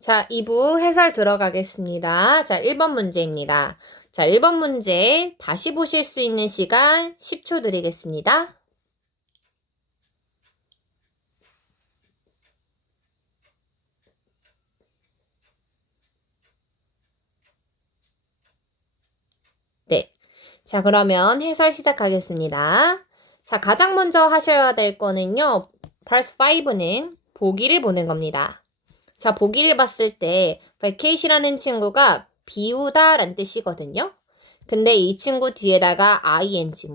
자, 2부 해설 들어가겠습니다. 자, 1번 문제입니다. 자, 1번 문제 다시 보실 수 있는 시간 10초 드리겠습니다. 네. 자, 그러면 해설 시작하겠습니다. 자, 가장 먼저 하셔야 될 거는요. Part 5는 보기를 보는 겁니다. 자, 보기를 봤을 때 vacation이라는 친구가 비우다 라는 뜻이거든요. 근데 이 친구 뒤에다가 ing,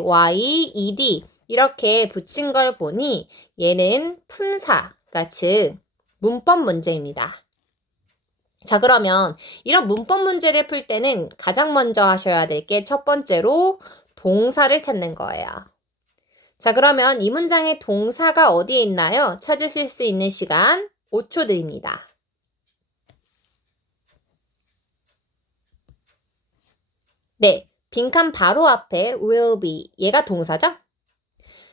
y, ed 이렇게 붙인 걸 보니 얘는 품사가 즉 문법 문제입니다. 자, 그러면 이런 문법 문제를 풀 때는 가장 먼저 하셔야 될 게 첫 번째로 동사를 찾는 거예요. 자, 그러면 이 문장의 동사가 어디에 있나요? 찾으실 수 있는 시간 5초 드립니다. 네, 빈칸 바로 앞에 will be, 얘가 동사죠?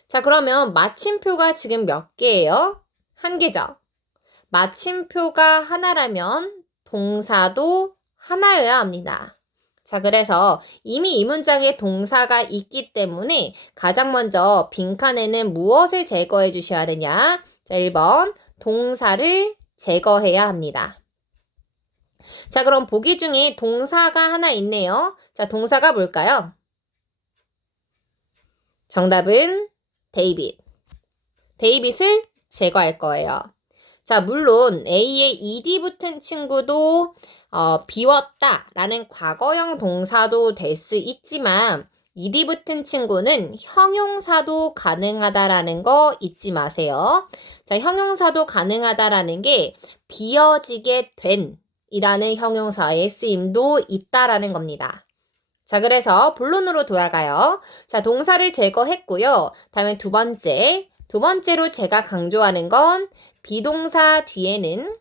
자, 그러면 마침표가 지금 몇 개예요? 한 개죠? 마침표가 하나라면 동사도 하나여야 합니다. 자, 그래서 이미 이 문장에 동사가 있기 때문에 가장 먼저 빈칸에는 무엇을 제거해 주셔야 되냐? 자, 1번 동사를 제거해야 합니다. 자, 그럼 보기 중에 동사가 하나 있네요. 자, 동사가 뭘까요? 정답은 데이빗. 데이빗을 제거할 거예요. 자, 물론 A에 ed 붙은 친구도 비웠다 라는 과거형 동사도 될 수 있지만 ed 붙은 친구는 형용사도 가능하다라는 거 잊지 마세요. 자, 형용사도 가능하다라는 게 비어지게 된 이라는 형용사의 쓰임도 있다라는 겁니다. 자, 그래서 본론으로 돌아가요. 자, 동사를 제거했고요. 다음에 두 번째로 제가 강조하는 건 비동사 뒤에는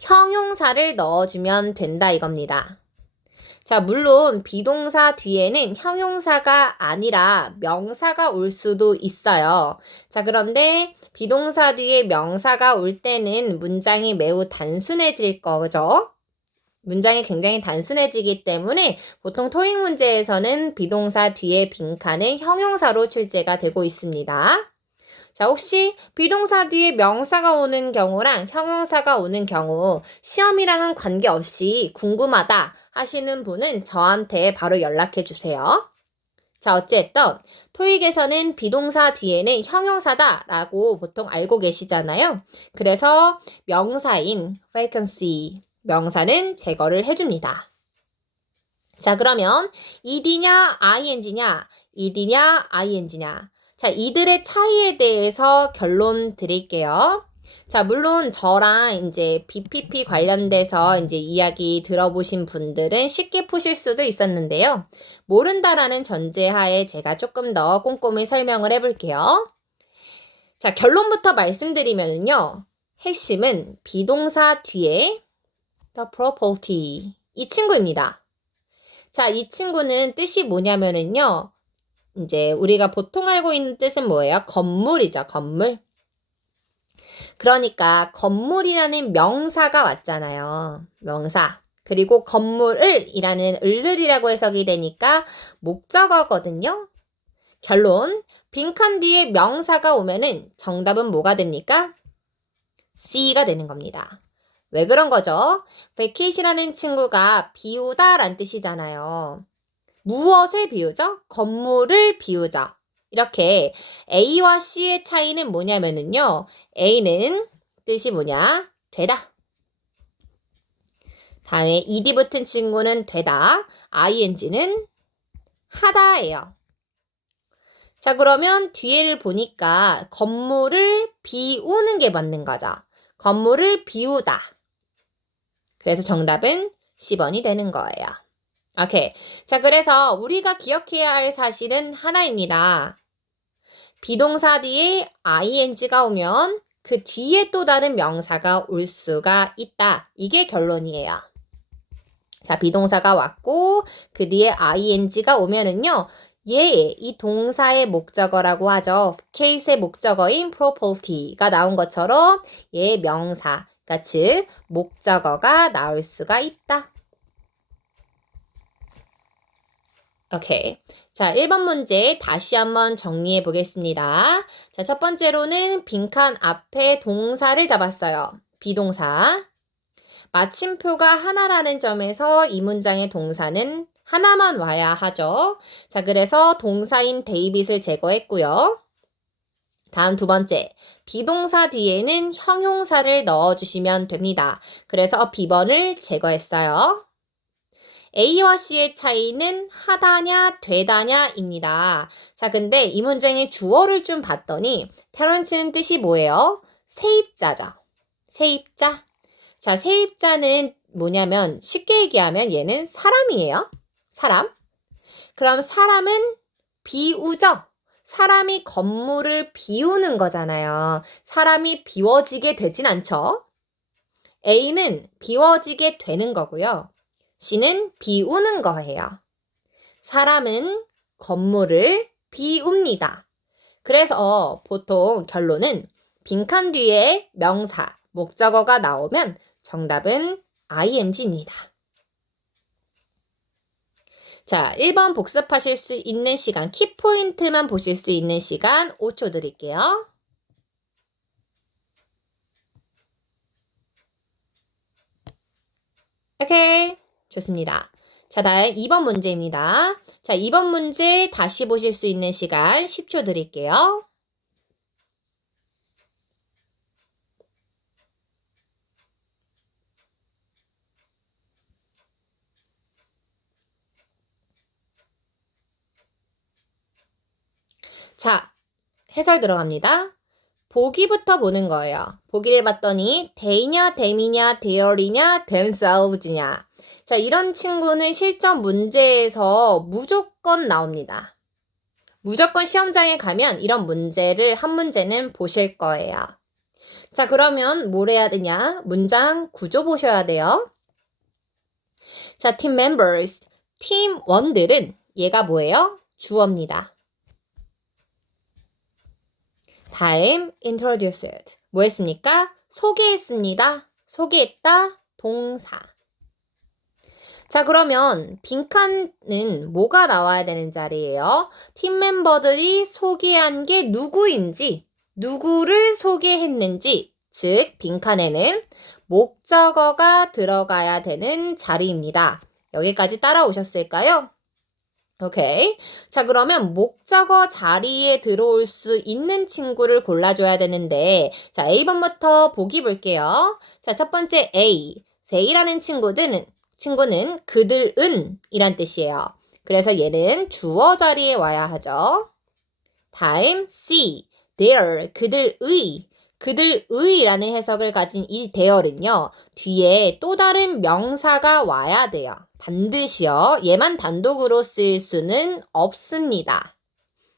형용사를 넣어주면 된다 이겁니다. 자, 물론 비동사 뒤에는 형용사가 아니라 명사가 올 수도 있어요. 자, 그런데 비동사 뒤에 명사가 올 때는 문장이 매우 단순해질 거죠. 문장이 굉장히 단순해지기 때문에 보통 토익 문제에서는 비동사 뒤에 빈칸은 형용사로 출제가 되고 있습니다. 자, 혹시 비동사 뒤에 명사가 오는 경우랑 형용사가 오는 경우 시험이랑은 관계없이 궁금하다 하시는 분은 저한테 바로 연락해 주세요. 자, 어쨌든 토익에서는 비동사 뒤에는 형용사다라고 보통 알고 계시잖아요. 그래서 명사인 vacancy, 명사는 제거를 해줍니다. 자, 그러면 ed냐 ing냐, ed냐 ing냐. 자, 이들의 차이에 대해서 결론 드릴게요. 자, 물론 저랑 이제 BPP 관련돼서 이제 이야기 들어보신 분들은 쉽게 푸실 수도 있었는데요. 모른다라는 전제하에 제가 조금 더 꼼꼼히 설명을 해볼게요. 자, 결론부터 말씀드리면요. 핵심은 비동사 뒤에 the property 이 친구입니다. 자, 이 친구는 뜻이 뭐냐면은요. 이제 우리가 보통 알고 있는 뜻은 뭐예요? 건물이죠, 건물. 그러니까 건물이라는 명사가 왔잖아요. 명사. 그리고 건물을 이라는 을을이라고 해석이 되니까 목적어거든요. 결론. 빈칸 뒤에 명사가 오면은 정답은 뭐가 됩니까? C가 되는 겁니다. 왜 그런 거죠? vacation이라는 친구가 비우다 란 뜻이잖아요. 무엇을 비우죠? 건물을 비우죠. 이렇게 A와 C의 차이는 뭐냐면은요. A는 뜻이 뭐냐? 되다. 다음에 ed 붙은 친구는 되다. ing는 하다예요. 자, 그러면 뒤에를 보니까 건물을 비우는 게 맞는 거죠. 건물을 비우다. 그래서 정답은 10번이 되는 거예요. 오케이. 자, 그래서 우리가 기억해야 할 사실은 하나입니다. 비동사 뒤에 ing가 오면 그 뒤에 또 다른 명사가 올 수가 있다. 이게 결론이에요. 자, 비동사가 왔고 그 뒤에 ing가 오면은요. 이 동사의 목적어라고 하죠. case의 목적어인 property가 나온 것처럼 얘 명사, 그러니까 즉 목적어가 나올 수가 있다. 오케이. 자, 1번 문제 다시 한번 정리해 보겠습니다. 자, 첫 번째로는 빈칸 앞에 동사를 잡았어요. 비동사. 마침표가 하나라는 점에서 이 문장의 동사는 하나만 와야 하죠. 자, 그래서 동사인 데이빗을 제거했고요. 다음 두 번째, 비동사 뒤에는 형용사를 넣어주시면 됩니다. 그래서 B번을 제거했어요. A와 C의 차이는 하다냐, 되다냐입니다. 자, 근데 이 문장의 주어를 좀 봤더니 테런트는 뜻이 뭐예요? 세입자죠. 세입자. 자, 세입자는 뭐냐면 쉽게 얘기하면 얘는 사람이에요. 사람. 그럼 사람은 비우죠. 사람이 건물을 비우는 거잖아요. 사람이 비워지게 되진 않죠. A는 비워지게 되는 거고요. C는 비우는 거예요. 사람은 건물을 비웁니다. 그래서 보통 결론은 빈칸 뒤에 명사, 목적어가 나오면 정답은 ing입니다. 자, 1번 복습하실 수 있는 시간, 키포인트만 보실 수 있는 시간 5초 드릴게요. 오케이. 좋습니다. 자, 다음 2번 문제입니다. 자, 2번 문제 다시 보실 수 있는 시간 10초 드릴게요. 자, 해설 들어갑니다. 보기부터 보는 거예요. 보기를 봤더니 they냐, them이냐, they이냐, themselves냐. 자, 이런 친구는 실전 문제에서 무조건 나옵니다. 무조건 시험장에 가면 이런 문제를 한 문제는 보실 거예요. 자, 그러면 뭘 해야 되냐? 문장 구조 보셔야 돼요. 자, team members, 팀원들은 얘가 뭐예요? 주어입니다. 다음 introduced. 뭐 했습니까? 소개했습니다. 소개했다. 동사. 자, 그러면 빈칸은 뭐가 나와야 되는 자리예요? 팀 멤버들이 소개한 게 누구인지, 누구를 소개했는지, 즉 빈칸에는 목적어가 들어가야 되는 자리입니다. 여기까지 따라오셨을까요? 오케이. 자, 그러면 목적어 자리에 들어올 수 있는 친구를 골라줘야 되는데, 자, A번부터 보기 볼게요. 자, 첫 번째 A. they라는 친구는 그들은 이란 뜻이에요. 그래서 얘는 주어 자리에 와야 하죠. 다음 C. their, 그들의라는 해석을 가진 이 there은요, 뒤에 또 다른 명사가 와야 돼요. 반드시요. 얘만 단독으로 쓸 수는 없습니다.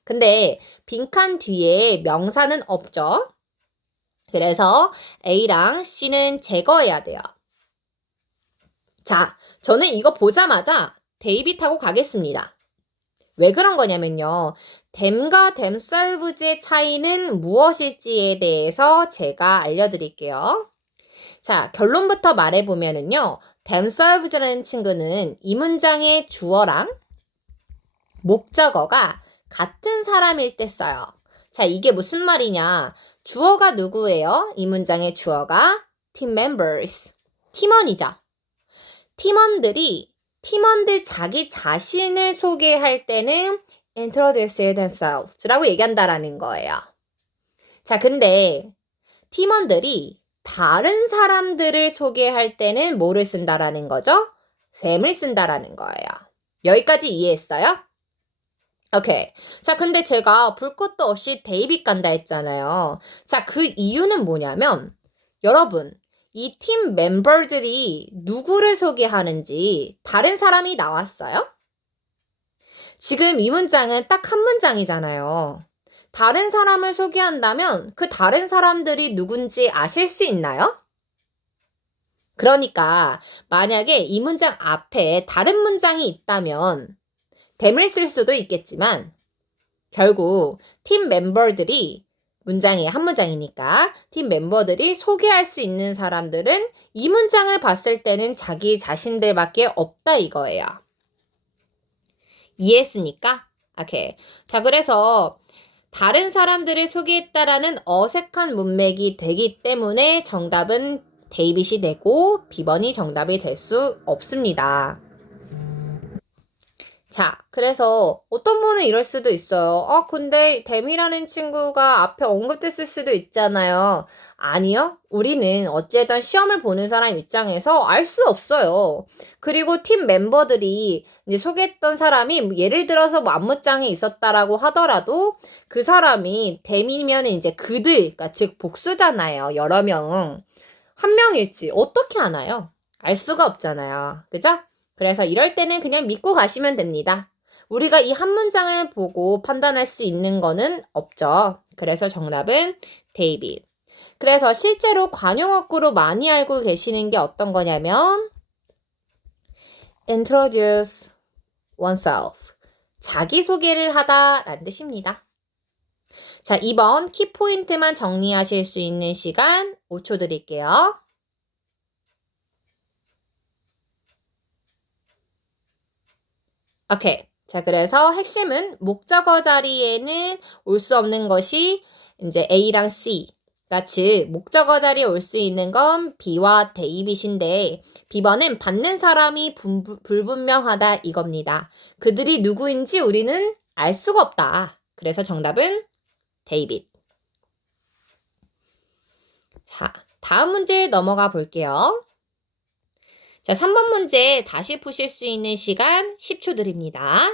근데 빈칸 뒤에 명사는 없죠. 그래서 A랑 C는 제거해야 돼요. 자, 저는 이거 보자마자 데이빗하고 가겠습니다. 왜 그런 거냐면요. them과 themselves의 차이는 무엇일지에 대해서 제가 알려드릴게요. 자, 결론부터 말해보면은요. themselves라는 친구는 이 문장의 주어랑 목적어가 같은 사람일 때 써요. 자, 이게 무슨 말이냐. 주어가 누구예요? 이 문장의 주어가 team members, 팀원이죠. 팀원들 자기 자신을 소개할 때는 introduce themselves라고 얘기한다라는 거예요. 자, 근데 팀원들이 다른 사람들을 소개할 때는 뭐를 쓴다라는 거죠? them을 쓴다라는 거예요. 여기까지 이해했어요? 오케이. 자, 근데 제가 볼 것도 없이 데이빗 간다 했잖아요. 자, 그 이유는 뭐냐면 여러분, 이 팀 멤버들이 누구를 소개하는지 다른 사람이 나왔어요? 지금 이 문장은 딱 한 문장이잖아요. 다른 사람을 소개한다면 그 다른 사람들이 누군지 아실 수 있나요? 그러니까 만약에 이 문장 앞에 다른 문장이 있다면 them을 쓸 수도 있겠지만 결국 팀 멤버들이 문장이에요. 한 문장이니까. 팀 멤버들이 소개할 수 있는 사람들은 이 문장을 봤을 때는 자기 자신들밖에 없다 이거예요. 이해했습니까? 오케이. 자, 그래서 다른 사람들을 소개했다라는 어색한 문맥이 되기 때문에 정답은 데이빗이 되고 B번이 정답이 될 수 없습니다. 자, 그래서 어떤 분은 이럴 수도 있어요. 근데 댐이라는 친구가 앞에 언급됐을 수도 있잖아요. 아니요. 우리는 어쨌든 시험을 보는 사람 입장에서 알 수 없어요. 그리고 팀 멤버들이 이제 소개했던 사람이 예를 들어서 뭐 안무장에 있었다라고 하더라도 그 사람이 댐이면 이제 그들, 그러니까 즉 복수잖아요. 여러 명. 한 명일지 어떻게 아나요? 알 수가 없잖아요. 그죠? 그래서 이럴 때는 그냥 믿고 가시면 됩니다. 우리가 이 한 문장을 보고 판단할 수 있는 거는 없죠. 그래서 정답은 데이빗. 그래서 실제로 관용어구로 많이 알고 계시는 게 어떤 거냐면 introduce oneself. 자기소개를 하다 라는 뜻입니다. 자, 2번 키포인트만 정리하실 수 있는 시간 5초 드릴게요. 오케이. 자, 그래서 핵심은 목적어 자리에는 올 수 없는 것이 이제 A랑 C. 즉 목적어 자리에 올 수 있는 건 B와 데이빗인데 B번은 받는 사람이 불분명하다 이겁니다. 그들이 누구인지 우리는 알 수가 없다. 그래서 정답은 데이빗. 자, 다음 문제 넘어가 볼게요. 자, 3번 문제 다시 푸실 수 있는 시간 10초 드립니다.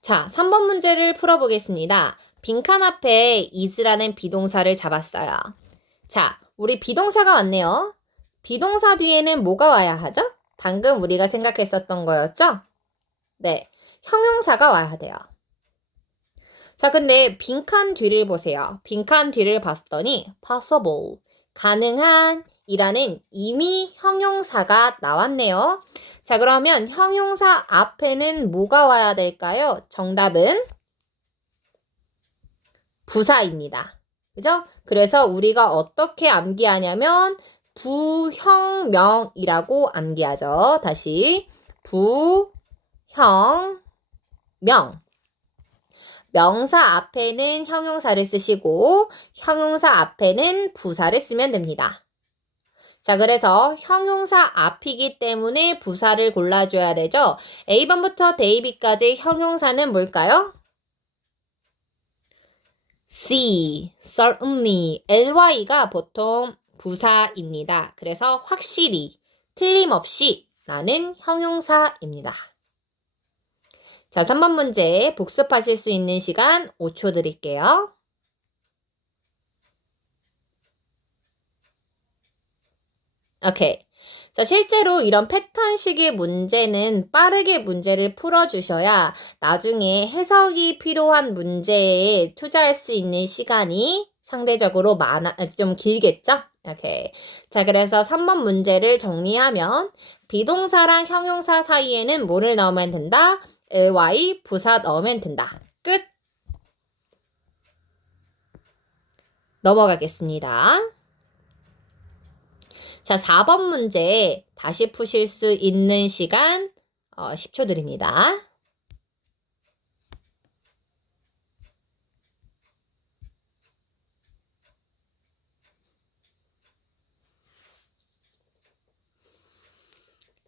자, 3번 문제를 풀어보겠습니다. 빈칸 앞에 is라는 비동사를 잡았어요. 자, 우리 비동사가 왔네요. 비동사 뒤에는 뭐가 와야 하죠? 방금 우리가 생각했었던 거였죠? 네, 형용사가 와야 돼요. 자, 근데 빈칸 뒤를 보세요. 빈칸 뒤를 봤더니 possible, 가능한 이라는 이미 형용사가 나왔네요. 자, 그러면 형용사 앞에는 뭐가 와야 될까요? 정답은 부사입니다. 그죠? 그래서 우리가 어떻게 암기하냐면 부형명이라고 암기하죠. 다시 부형명. 명사 앞에는 형용사를 쓰시고 형용사 앞에는 부사를 쓰면 됩니다. 자, 그래서 형용사 앞이기 때문에 부사를 골라줘야 되죠. A번부터 데이빗까지 형용사는 뭘까요? C, certainly, ly가 보통 부사입니다. 그래서 확실히, 틀림없이 라는 형용사입니다. 자, 3번 문제 복습하실 수 있는 시간 5초 드릴게요. 오케이. 자, 실제로 이런 패턴식의 문제는 빠르게 문제를 풀어주셔야 나중에 해석이 필요한 문제에 투자할 수 있는 시간이 상대적으로 좀 길겠죠? 오케이. 자, 그래서 3번 문제를 정리하면 비동사랑 형용사 사이에는 뭐를 넣으면 된다? ly 부사 넣으면 된다. 끝. 넘어가겠습니다. 자, 4번 문제 다시 푸실 수 있는 시간 10초 드립니다.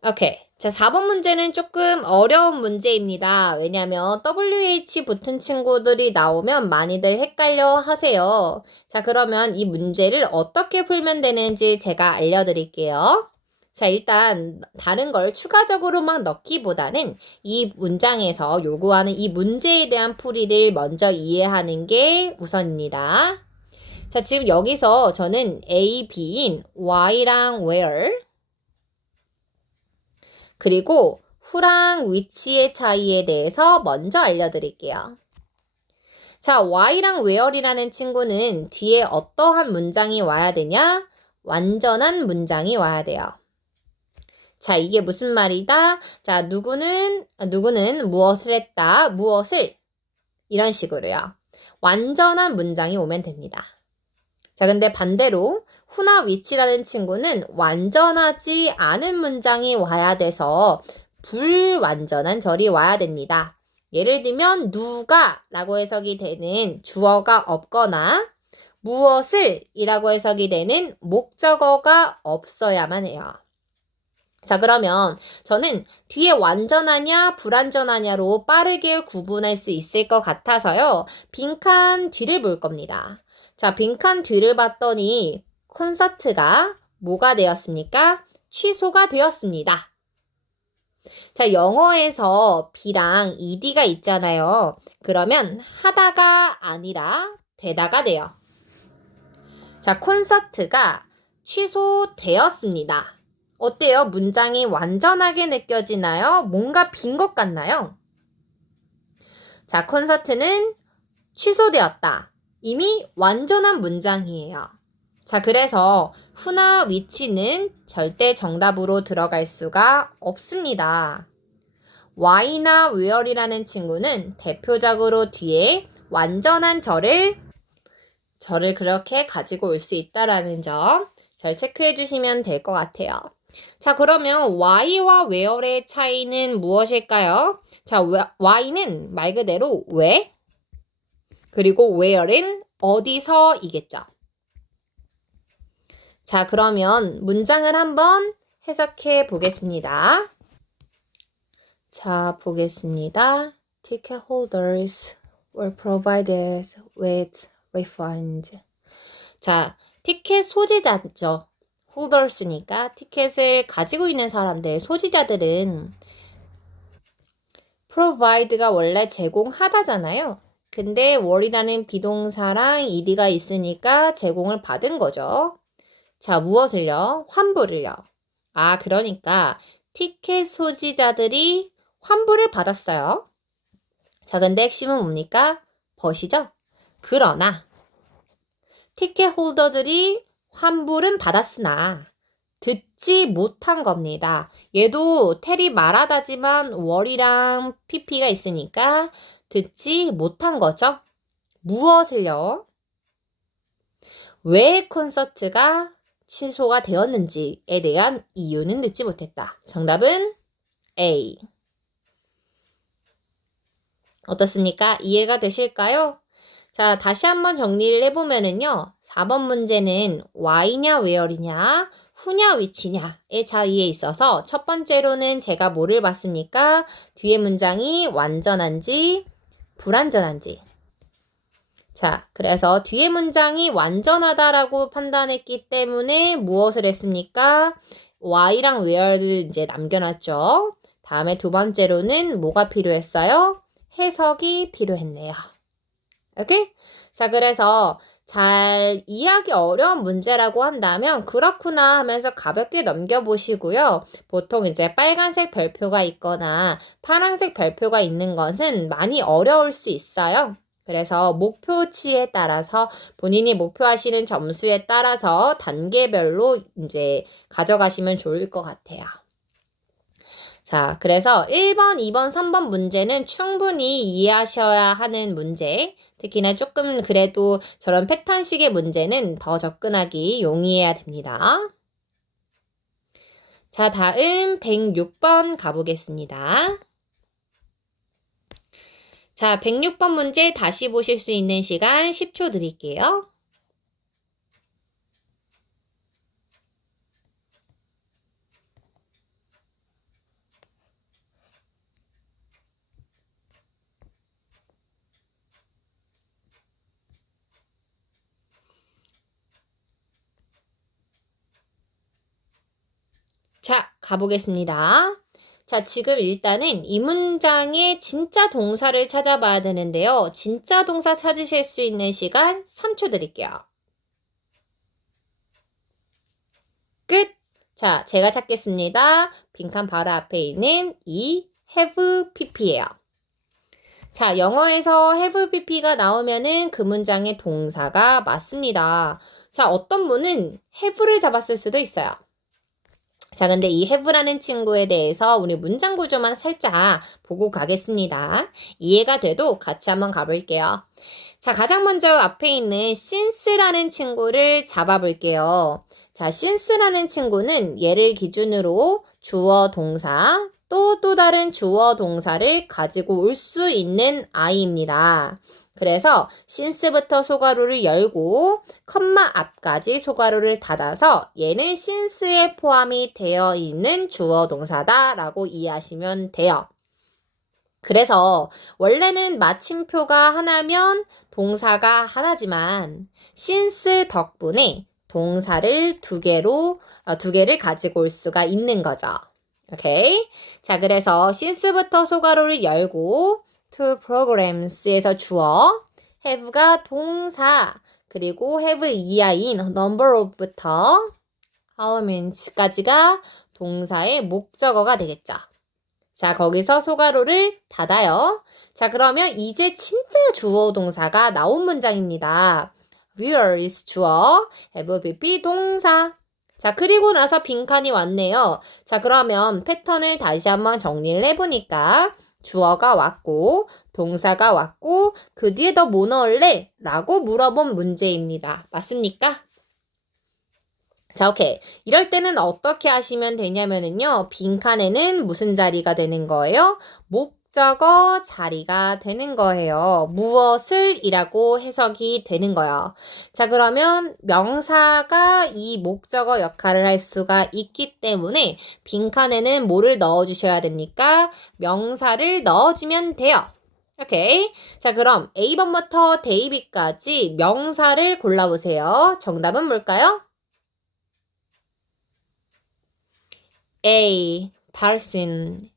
오케이. 자, 4번 문제는 조금 어려운 문제입니다. 왜냐면 WH 붙은 친구들이 나오면 많이들 헷갈려 하세요. 자, 그러면 이 문제를 어떻게 풀면 되는지 제가 알려드릴게요. 자, 일단 다른 걸 추가적으로 막 넣기보다는 이 문장에서 요구하는 이 문제에 대한 풀이를 먼저 이해하는 게 우선입니다. 자, 지금 여기서 저는 A, B인 Y랑 where 그리고 who랑 which의 차이에 대해서 먼저 알려드릴게요. 자, why랑 where이라는 친구는 뒤에 어떠한 문장이 와야 되냐? 완전한 문장이 와야 돼요. 자, 이게 무슨 말이다? 자, 누구는 무엇을 했다. 무엇을 이런 식으로요. 완전한 문장이 오면 됩니다. 자, 근데 반대로 who나 which라는 친구는 완전하지 않은 문장이 와야 돼서 불완전한 절이 와야 됩니다. 예를 들면 누가 라고 해석이 되는 주어가 없거나 무엇을 이라고 해석이 되는 목적어가 없어야만 해요. 자, 그러면 저는 뒤에 완전하냐 불완전하냐로 빠르게 구분할 수 있을 것 같아서요. 빈칸 뒤를 볼 겁니다. 자, 빈칸 뒤를 봤더니 콘서트가 뭐가 되었습니까? 취소가 되었습니다. 자, 영어에서 B랑 ED가 있잖아요. 그러면 하다가 아니라 되다가 돼요. 자, 콘서트가 취소되었습니다. 어때요? 문장이 완전하게 느껴지나요? 뭔가 빈 것 같나요? 자, 콘서트는 취소되었다. 이미 완전한 문장이에요. 자, 그래서 who나 which는 절대 정답으로 들어갈 수가 없습니다. why나 where이라는 친구는 대표적으로 뒤에 완전한 절을 그렇게 가지고 올 수 있다라는 점 잘 체크해 주시면 될 것 같아요. 자, 그러면 why와 where의 차이는 무엇일까요? 자, why는 말 그대로 왜, 그리고 where는 어디서이겠죠. 자, 그러면 문장을 한번 해석해 보겠습니다. 자, 보겠습니다. Ticket holders were provided with refund. 자, 티켓 소지자죠. holders니까 티켓을 가지고 있는 사람들, 소지자들은 provide가 원래 제공하다잖아요. 근데 were이라는 비동사랑 ed가 있으니까 제공을 받은 거죠. 자, 무엇을요? 환불을요. 아, 그러니까 티켓 소지자들이 환불을 받았어요. 자, 근데 핵심은 뭡니까? 벗이죠? 그러나 티켓 홀더들이 환불은 받았으나 듣지 못한 겁니다. 얘도 테리 말하다지만 월이랑 PP가 있으니까 듣지 못한 거죠. 무엇을요? 왜 콘서트가 취소가 되었는지에 대한 이유는 듣지 못했다. 정답은 A. 어떻습니까? 이해가 되실까요? 자, 다시 한번 정리를 해보면은요. 4번 문제는 why냐 where이냐 who냐 which냐의 차이에 있어서 첫 번째로는 제가 뭐를 봤습니까? 뒤에 문장이 완전한지 불완전한지. 자, 그래서 뒤에 문장이 완전하다라고 판단했기 때문에 무엇을 했습니까? why랑 where를 이제 남겨놨죠. 다음에 두 번째로는 뭐가 필요했어요? 해석이 필요했네요. 오케이? 자, 그래서 잘 이해하기 어려운 문제라고 한다면 그렇구나 하면서 가볍게 넘겨보시고요. 보통 이제 빨간색 별표가 있거나 파란색 별표가 있는 것은 많이 어려울 수 있어요. 그래서 목표치에 따라서 본인이 목표하시는 점수에 따라서 단계별로 이제 가져가시면 좋을 것 같아요. 자, 그래서 1번, 2번, 3번 문제는 충분히 이해하셔야 하는 문제. 특히나 조금 그래도 저런 패턴식의 문제는 더 접근하기 용이해야 됩니다. 자, 다음 106번 가보겠습니다. 자, 106번 문제 다시 보실 수 있는 시간 10초 드릴게요. 자, 가보겠습니다. 자, 지금 일단은 이 문장의 진짜 동사를 찾아봐야 되는데요. 진짜 동사 찾으실 수 있는 시간 3초 드릴게요. 끝! 자, 제가 찾겠습니다. 빈칸 바로 앞에 있는 이 have pp예요. 자, 영어에서 have pp가 나오면은 그 문장의 동사가 맞습니다. 자, 어떤 분은 have를 잡았을 수도 있어요. 자, 근데 이 have라는 친구에 대해서 우리 문장 구조만 살짝 보고 가겠습니다. 이해가 돼도 같이 한번 가볼게요. 자, 가장 먼저 앞에 있는 since라는 친구를 잡아볼게요. 자, since라는 친구는 얘를 기준으로 주어 동사, 또 다른 주어 동사를 가지고 올 수 있는 아이입니다. 그래서 since부터 소괄호를 열고 컴마 앞까지 소괄호를 닫아서 얘는 since에 포함이 되어 있는 주어 동사다라고 이해하시면 돼요. 그래서 원래는 마침표가 하나면 동사가 하나지만 since 덕분에 동사를 두 개를 가지고 올 수가 있는 거죠. 오케이? 자, 그래서 since부터 소괄호를 열고 to programs에서 주어, have가 동사, 그리고 have 이하인 number of부터 how many까지가 동사의 목적어가 되겠죠. 자, 거기서 소괄호를 닫아요. 자, 그러면 이제 진짜 주어 동사가 나온 문장입니다. Where is 주어, have pp 동사. 자, 그리고 나서 빈칸이 왔네요. 자, 그러면 패턴을 다시 한번 정리를 해보니까 주어가 왔고 동사가 왔고 그 뒤에 너 뭐 넣을래? 라고 물어본 문제입니다. 맞습니까? 자, 오케이. 이럴 때는 어떻게 하시면 되냐면은요. 빈칸에는 무슨 자리가 되는 거예요? 목적어 자리가 되는 거예요. 무엇을 이라고 해석이 되는 거예요. 자, 그러면 명사가 이 목적어 역할을 할 수가 있기 때문에 빈칸에는 뭐를 넣어주셔야 됩니까? 명사를 넣어주면 돼요. 오케이. 자, 그럼 A번부터 데이비까지 명사를 골라보세요. 정답은 뭘까요? A, person,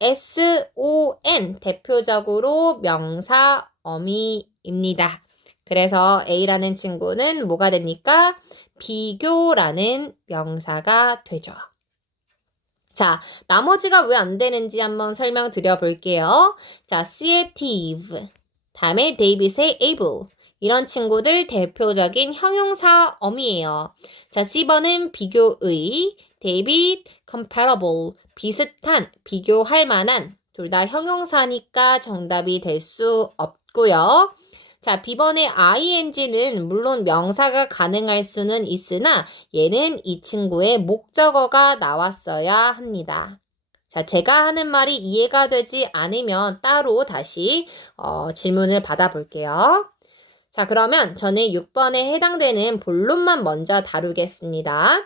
S-O-N 대표적으로 명사 어미입니다. 그래서 A라는 친구는 뭐가 됩니까? 비교라는 명사가 되죠. 자, 나머지가 왜 안 되는지 한번 설명드려 볼게요. 자, creative, 다음에 데이빗의 able. 이런 친구들 대표적인 형용사 어미예요. 자, C번은 비교의, 데이빗 comparable, 비슷한, 비교할 만한. 둘 다 형용사니까 정답이 될 수 없고요. 자, B번의 ing는 물론 명사가 가능할 수는 있으나 얘는 이 친구의 목적어가 나왔어야 합니다. 자, 제가 하는 말이 이해가 되지 않으면 따로 다시 질문을 받아볼게요. 자, 그러면 저는 6번에 해당되는 본론만 먼저 다루겠습니다.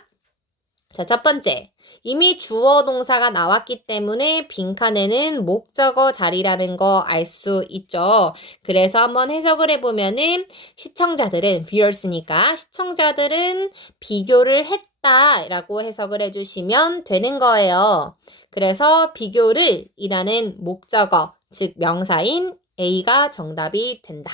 자, 첫 번째. 이미 주어 동사가 나왔기 때문에 빈칸에는 목적어 자리라는 거 알 수 있죠. 그래서 한번 해석을 해보면은 시청자들은 viewers니까 시청자들은 비교를 했다라고 해석을 해주시면 되는 거예요. 그래서 비교를 이라는 목적어, 즉 명사인 A가 정답이 된다.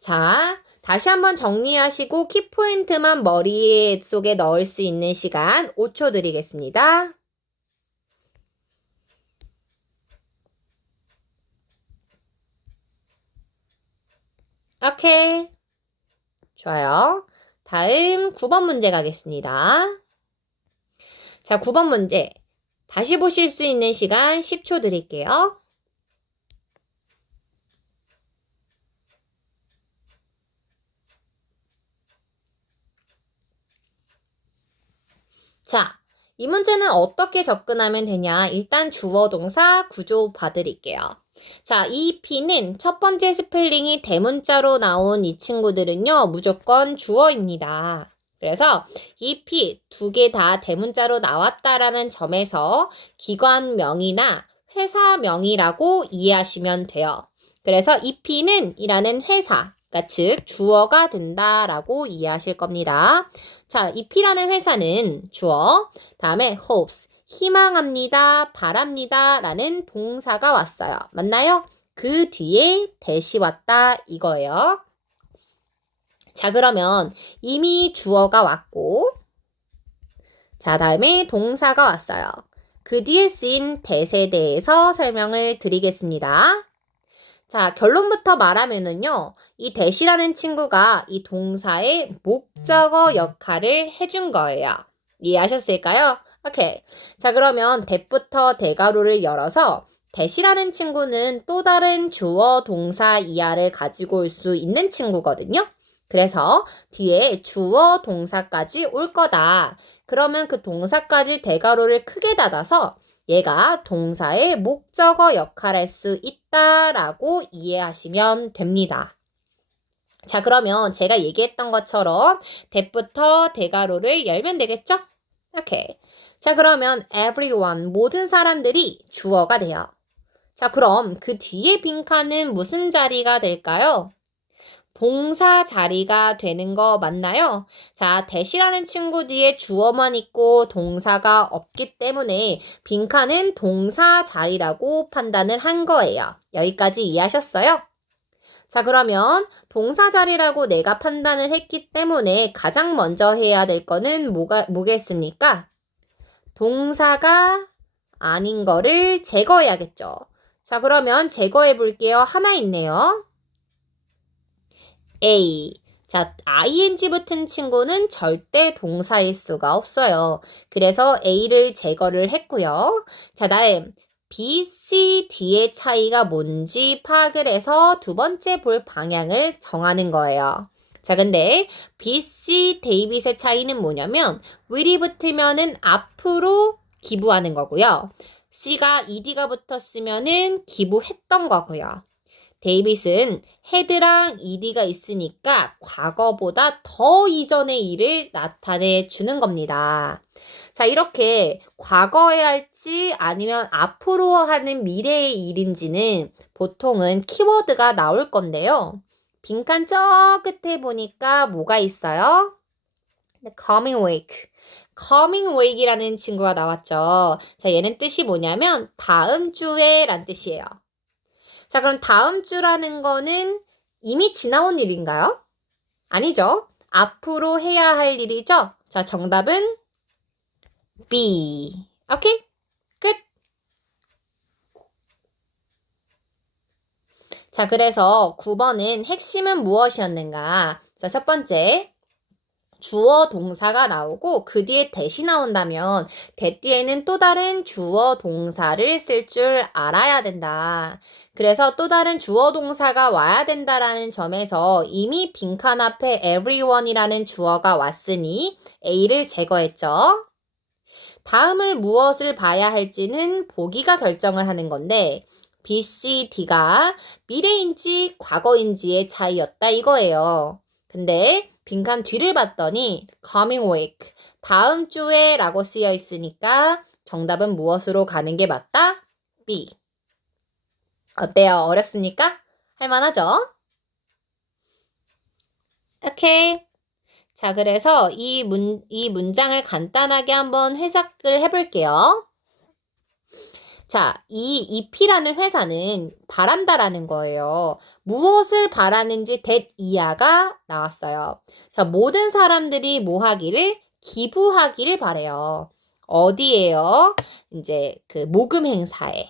자, 다시 한번 정리하시고 키포인트만 머릿속에 넣을 수 있는 시간 5초 드리겠습니다. 오케이. 좋아요. 다음 9번 문제 가겠습니다. 자, 9번 문제. 다시 보실 수 있는 시간 10초 드릴게요. 자, 이 문제는 어떻게 접근하면 되냐? 일단 주어 동사 구조 봐드릴게요. 자, 이 P는 첫 번째 스펠링이 대문자로 나온 이 친구들은요, 무조건 주어입니다. 그래서 이 P 두 개 다 대문자로 나왔다라는 점에서 기관명이나 회사명이라고 이해하시면 돼요. 그래서 이 P는 이라는 회사, 그러니까 즉 주어가 된다라고 이해하실 겁니다. 자, 이 P라는 회사는 주어, 다음에 hopes, 희망합니다, 바랍니다 라는 동사가 왔어요. 맞나요? 그 뒤에 대시 왔다 이거예요. 자, 그러면 이미 주어가 왔고 자, 다음에 동사가 왔어요. 그 뒤에 쓰인 that에 대해서 설명을 드리겠습니다. 자, 결론부터 말하면은요, 이 that이라는 친구가 이 동사의 목적어 역할을 해준 거예요. 이해하셨을까요? 오케이. 자, 그러면 that부터 대괄호를 열어서 that이라는 친구는 또 다른 주어 동사 이하를 가지고 올 수 있는 친구거든요. 그래서 뒤에 주어 동사까지 올 거다. 그러면 그 동사까지 대괄호를 크게 닫아서 얘가 동사의 목적어 역할을 할 수 있다라고 이해하시면 됩니다. 자, 그러면 제가 얘기했던 것처럼 that부터 대괄호를 열면 되겠죠? 오케이. 자, 그러면 everyone, 모든 사람들이 주어가 돼요. 자, 그럼 그 뒤에 빈칸은 무슨 자리가 될까요? 동사 자리가 되는 거 맞나요? 자, that이라는 친구 뒤에 주어만 있고 동사가 없기 때문에 빈칸은 동사 자리라고 판단을 한 거예요. 여기까지 이해하셨어요? 자, 그러면 동사 자리라고 내가 판단을 했기 때문에 가장 먼저 해야 될 거는 뭐겠습니까? 동사가 아닌 거를 제거해야겠죠. 자, 그러면 제거해 볼게요. 하나 있네요. A. 자, ing 붙은 친구는 절대 동사일 수가 없어요. 그래서 A를 제거를 했고요. 자, 다음 B, C, D의 차이가 뭔지 파악을 해서 두 번째 볼 방향을 정하는 거예요. 자, 근데 B, C, 데이빗의 차이는 뭐냐면 will이 붙으면은 앞으로 기부하는 거고요. C가 ed가 붙었으면은 기부했던 거고요. 데이빗은 had랑 ed가 있으니까 과거보다 더 이전의 일을 나타내 주는 겁니다. 자, 이렇게 과거에 할지 아니면 앞으로 하는 미래의 일인지는 보통은 키워드가 나올 건데요. 빈칸 저 끝에 보니까 뭐가 있어요? coming week. coming week이라는 친구가 나왔죠. 자, 얘는 뜻이 뭐냐면 다음 주에 란 뜻이에요. 자, 그럼 다음 주라는 거는 이미 지나온 일인가요? 아니죠. 앞으로 해야 할 일이죠. 자, 정답은 B. 오케이? 끝. 자, 그래서 9번은 핵심은 무엇이었는가? 자, 첫 번째. 주어 동사가 나오고 그 뒤에 that이 나온다면 that 뒤에는 또 다른 주어 동사를 쓸 줄 알아야 된다. 그래서 또 다른 주어 동사가 와야 된다라는 점에서 이미 빈칸 앞에 everyone이라는 주어가 왔으니 A를 제거했죠. 다음을 무엇을 봐야 할지는 보기가 결정을 하는 건데 B, C, D가 미래인지 과거인지의 차이였다 이거예요. 근데 빈칸 뒤를 봤더니 coming week, 다음 주에 라고 쓰여 있으니까 정답은 무엇으로 가는 게 맞다? B. 어때요? 어렵습니까? 할만하죠? 오케이. 자, 그래서 이 문장을 간단하게 한번 해석을 해볼게요. 자, 이 EP라는 회사는 바란다라는 거예요. 무엇을 바라는지 that 이하가 나왔어요. 자, 모든 사람들이 뭐 하기를? 기부하기를 바래요. 어디에요? 이제 그 모금 행사에.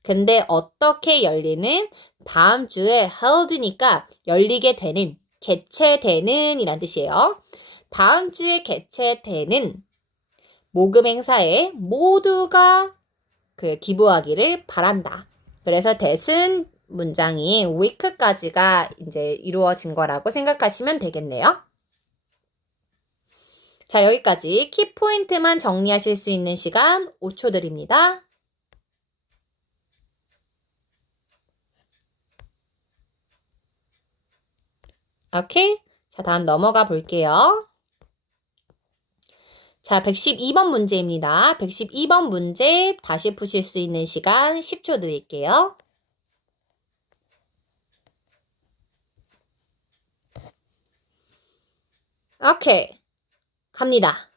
근데 어떻게 열리는? 다음 주에 held니까 열리게 되는, 개최되는 이란 뜻이에요. 다음 주에 개최되는 모금 행사에 모두가 기부하기를 바란다. 그래서 that은 문장이 week까지가 이제 이루어진 거라고 생각하시면 되겠네요. 자, 여기까지 키포인트만 정리하실 수 있는 시간 5초 드립니다. 오케이. 자, 다음 넘어가 볼게요. 자, 112번 문제입니다. 112번 문제 다시 푸실 수 있는 시간 10초 드릴게요. 오케이. 갑니다.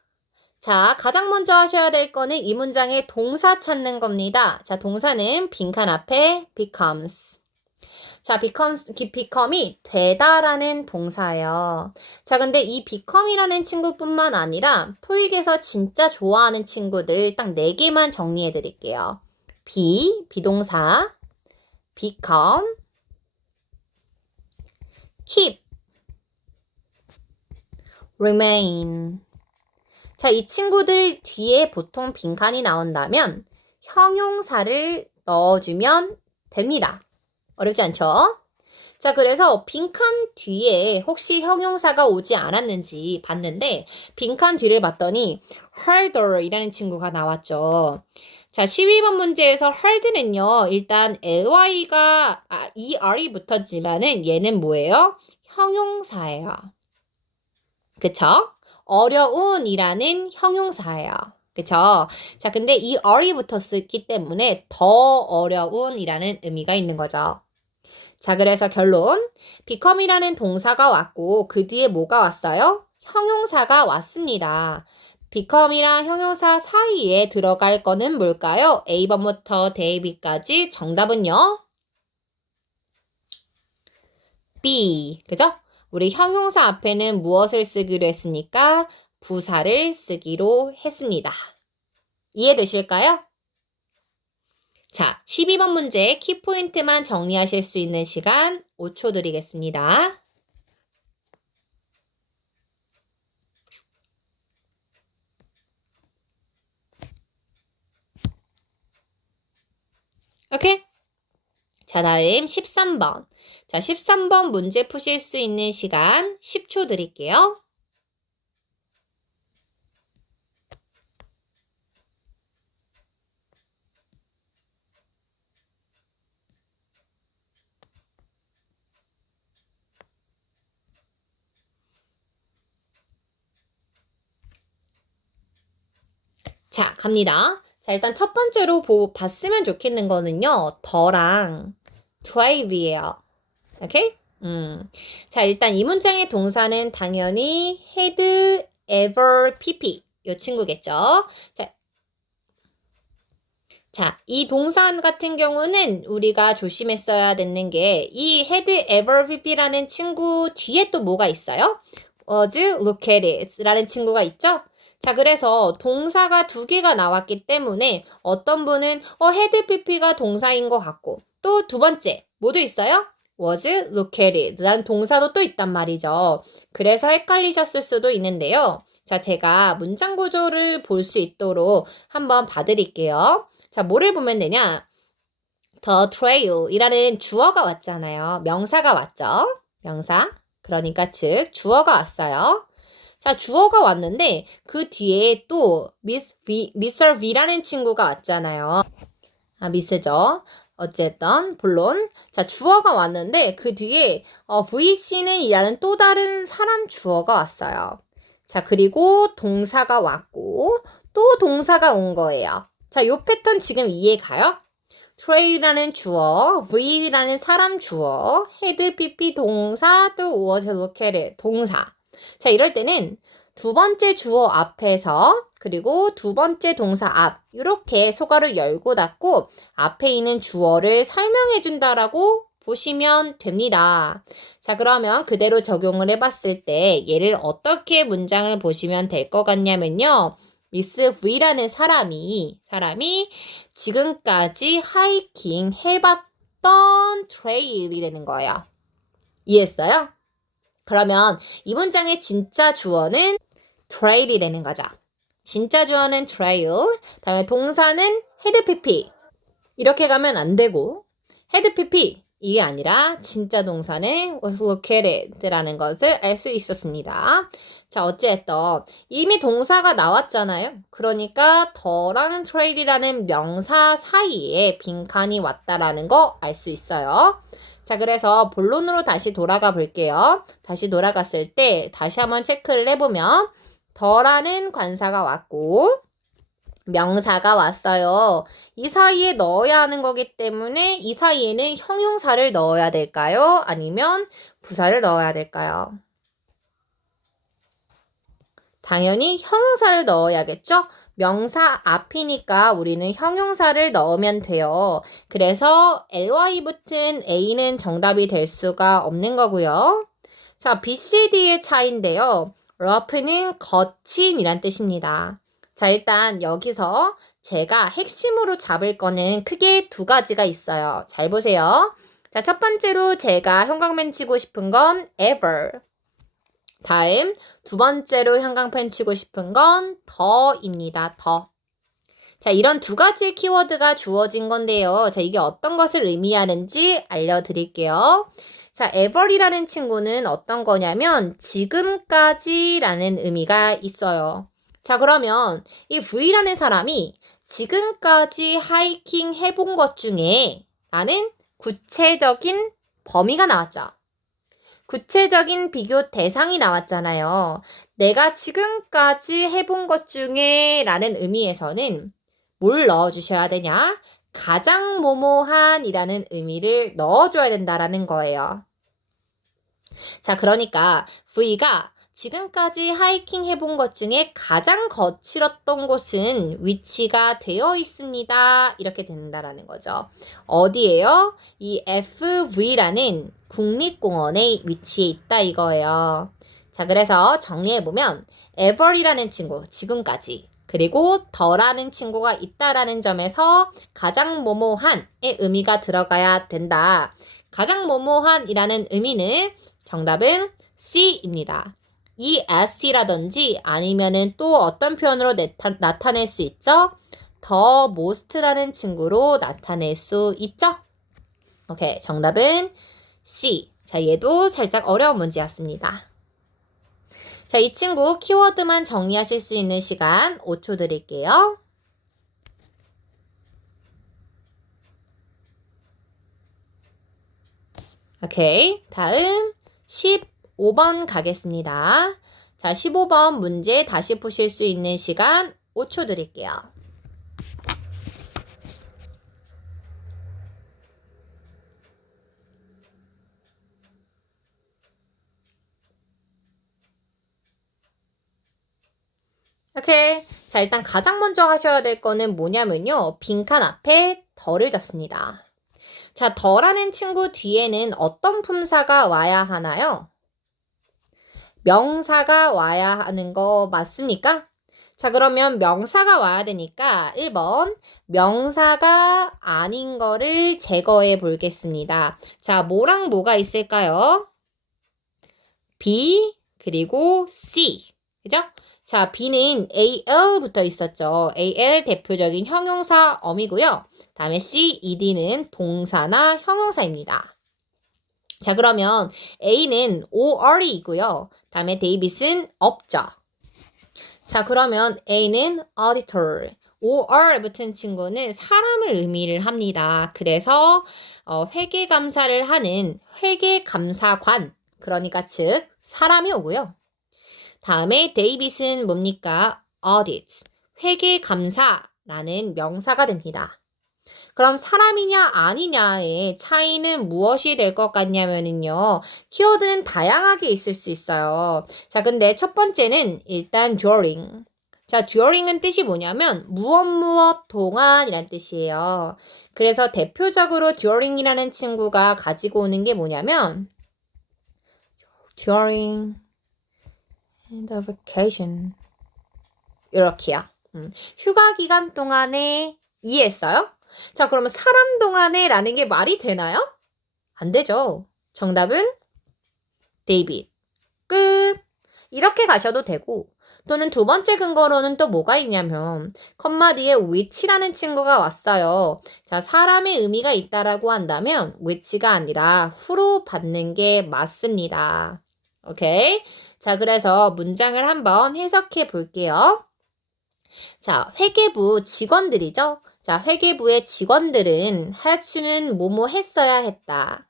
자, 가장 먼저 하셔야 될 거는 이 문장의 동사 찾는 겁니다. 자, 동사는 빈칸 앞에 becomes. 자, become이 되다라는 동사예요. 자, 근데 이 become이라는 친구뿐만 아니라 토익에서 진짜 좋아하는 친구들 딱 4개만 정리해 드릴게요. 비동사, become, keep, remain. 자, 이 친구들 뒤에 보통 빈칸이 나온다면 형용사를 넣어주면 됩니다. 어렵지 않죠? 자, 그래서 빈칸 뒤에 혹시 형용사가 오지 않았는지 봤는데 빈칸 뒤를 봤더니 harder 이라는 친구가 나왔죠. 자, 12번 문제에서 hard는요. 일단 ly가 er이 붙었지만은 얘는 뭐예요? 형용사예요. 그쵸? 어려운이라는 형용사예요. 그쵸? 자, 근데 이 r이 붙었기 때문에 더 어려운이라는 의미가 있는 거죠. 자, 그래서 결론. become이라는 동사가 왔고 그 뒤에 뭐가 왔어요? 형용사가 왔습니다. become이랑 형용사 사이에 들어갈 거는 뭘까요? A번부터 대비까지 정답은요? B. 그죠? 우리 형용사 앞에는 무엇을 쓰기로 했습니까? 부사를 쓰기로 했습니다. 이해되실까요? 자, 12번 문제 키포인트만 정리하실 수 있는 시간 5초 드리겠습니다. 오케이? 자, 다음 13번. 자, 13번 문제 푸실 수 있는 시간 10초 드릴게요. 자, 갑니다. 자, 일단 첫 번째로 봤으면 좋겠는 거는요. 더랑 drive이에요. 오케이? 자, 일단 이 문장의 동사는 당연히 had, ever, pp. 이 친구겠죠? 자, 이 동사 같은 경우는 우리가 조심했어야 되는 게 이 had, ever, pp라는 친구 뒤에 또 뭐가 있어요? was, look at it 라는 친구가 있죠? 자, 그래서 동사가 2개가 나왔기 때문에 어떤 분은 had, pp가 동사인 것 같고 또 두 번째 뭐도 있어요? was, look at it 라는 동사도 또 있단 말이죠. 그래서 헷갈리셨을 수도 있는데요. 자, 제가 문장 구조를 볼 수 있도록 한번 봐드릴게요. 자, 뭐를 보면 되냐? The trail이라는 주어가 왔잖아요. 명사가 왔죠? 명사. 그러니까 즉 주어가 왔어요. 자, 주어가 왔는데 그 뒤에 또 Mr. V라는 친구가 왔잖아요. 미스죠. 어쨌든 본론. 자, 주어가 왔는데 그 뒤에 VC는 이라는 또 다른 사람 주어가 왔어요. 자, 그리고 동사가 왔고 또 동사가 온 거예요. 자, 요 패턴 지금 이해가요? trail이라는 주어, V라는 사람 주어, had, pp 동사, 또 was, located 동사. 자, 이럴 때는 두 번째 주어 앞에서 그리고 두 번째 동사 앞 이렇게 소괄을 열고 닫고 앞에 있는 주어를 설명해 준다라고 보시면 됩니다. 자, 그러면 그대로 적용을 해봤을 때 얘를 어떻게 문장을 보시면 될 것 같냐면요. 미스 V라는 사람이 지금까지 하이킹 해봤던 트레일이 되는 거예요. 이해했어요? 그러면 이 문장의 진짜 주어는 트레일이 되는 거죠. 진짜 주어는 트레일, 다음에 동사는 헤드 pp. 이렇게 가면 안 되고 헤드 pp 이게 아니라 진짜 동사는 was located라는 것을 알 수 있었습니다. 자, 어찌됐든 이미 동사가 나왔잖아요. 그러니까 더랑 trade이라는 명사 사이에 빈칸이 왔다라는 거 알 수 있어요. 자, 그래서 본론으로 다시 돌아가 볼게요. 다시 돌아갔을 때 다시 한번 체크를 해보면 더라는 관사가 왔고 명사가 왔어요. 이 사이에 넣어야 하는 거기 때문에 이 사이에는 형용사를 넣어야 될까요? 아니면 부사를 넣어야 될까요? 당연히 형용사를 넣어야겠죠? 명사 앞이니까 우리는 형용사를 넣으면 돼요. 그래서 ly 붙은 A는 정답이 될 수가 없는 거고요. 자, B, C, D의 차이인데요. rough는 거침이란 뜻입니다. 자, 일단 여기서 제가 핵심으로 잡을 거는 크게 두 가지가 있어요. 잘 보세요. 자, 첫 번째로 제가 형광펜 치고 싶은 건 ever. 다음, 두 번째로 형광펜 치고 싶은 건 더입니다. 더. 자, 이런 두 가지 키워드가 주어진 건데요. 자, 이게 어떤 것을 의미하는지 알려드릴게요. 자, ever이라는 친구는 어떤 거냐면 지금까지라는 의미가 있어요. 자, 그러면 이 V라는 사람이 지금까지 하이킹 해본 것 중에 나는 구체적인 범위가 나왔죠. 구체적인 비교 대상이 나왔잖아요. 내가 지금까지 해본 것 중에 라는 의미에서는 뭘 넣어주셔야 되냐? 가장 뭐뭐한이라는 의미를 넣어줘야 된다라는 거예요. 자, 그러니까 V가 지금까지 하이킹 해본 것 중에 가장 거칠었던 곳은 위치가 되어 있습니다. 이렇게 된다라는 거죠. 어디예요? 이 FV라는 국립공원에 위치해 있다 이거예요. 자, 그래서 정리해보면 ever이라는 친구, 지금까지, 그리고 더라는 친구가 있다라는 점에서 가장 뭐뭐한의 의미가 들어가야 된다. 가장 뭐뭐한이라는 의미는 정답은 C입니다. 이 ST라든지 아니면은 또 어떤 표현으로 나타낼 수 있죠? the most라는 친구로 나타낼 수 있죠? 오케이, 정답은 C. 자, 얘도 살짝 어려운 문제였습니다. 자, 이 친구 키워드만 정리하실 수 있는 시간 5초 드릴게요. 오케이, 다음 15번 가겠습니다. 자, 15번 문제 다시 푸실 수 있는 시간 5초 드릴게요. 오케이. 자, 일단 가장 먼저 하셔야 될 거는 뭐냐면요. 빈칸 앞에 더를 잡습니다. 자, 더라는 친구 뒤에는 어떤 품사가 와야 하나요? 명사가 와야 하는 거 맞습니까? 자, 그러면 명사가 와야 되니까 1번 명사가 아닌 거를 제거해 보겠습니다. 자, 뭐랑 뭐가 있을까요? B 그리고 C. 그죠? 자, B는 AL 붙어 있었죠. AL 대표적인 형용사 어미고요. 다음에 C, ED는 동사나 형용사입니다. 자, 그러면 A는 OR이 있고요. 다음에 데이빗은 없죠. 자, 그러면 A는 auditor. OR 붙은 친구는 사람을 의미를 합니다. 그래서 회계감사를 하는 회계감사관, 그러니까 즉 사람이 오고요. 다음에 데이빗은 뭡니까? audit, 회계감사라는 명사가 됩니다. 그럼 사람이냐 아니냐의 차이는 무엇이 될 것 같냐면요. 키워드는 다양하게 있을 수 있어요. 자, 근데 첫 번째는 일단 during. 자, during은 뜻이 뭐냐면 무엇 동안이란 뜻이에요. 그래서 대표적으로 during이라는 친구가 가지고 오는 게 뭐냐면 during the vacation 이렇게요. 휴가 기간 동안에 이해했어요? 자, 그러면 사람 동안에 라는 게 말이 되나요? 안 되죠. 정답은 데이빗. 끝. 이렇게 가셔도 되고 또는 두 번째 근거로는 또 뭐가 있냐면 컴마 뒤에 which라는 친구가 왔어요. 자, 사람의 의미가 있다라고 한다면 which가 아니라 후로 받는 게 맞습니다. 오케이? 자, 그래서 문장을 한번 해석해 볼게요. 자, 회계부 직원들이죠? 자, 회계부의 직원들은 had to는 뭐뭐 했어야 했다.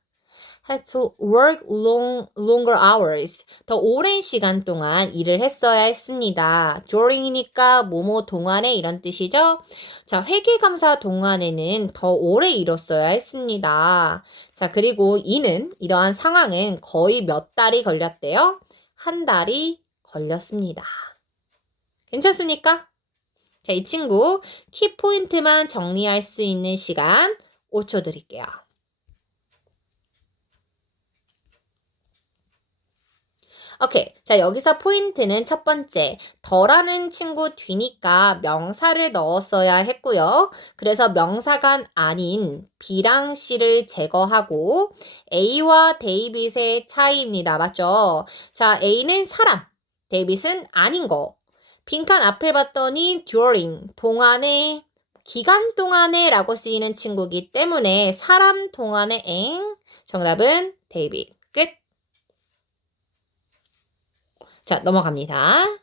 had to work longer hours. 더 오랜 시간 동안 일을 했어야 했습니다. during이니까 뭐뭐 동안에 이런 뜻이죠? 자, 회계감사 동안에는 더 오래 일었어야 했습니다. 자, 그리고 이는 이러한 상황은 거의 몇 달이 걸렸대요? 한 달이 걸렸습니다. 괜찮습니까? 자, 이 친구 키포인트만 정리할 수 있는 시간 5초 드릴게요. 오케이. 자, 여기서 포인트는 첫 번째, 더라는 친구 뒤니까 명사를 넣었어야 했고요. 그래서 명사가 아닌 B랑 C를 제거하고 A와 데이빗의 차이입니다. 맞죠? 자, A는 사람, 데이빗은 아닌 거. 빈칸 앞을 봤더니 during, 동안에, 기간 동안에 라고 쓰이는 친구이기 때문에 사람 동안에 eng, 정답은 데이빗. 끝. 자, 넘어갑니다.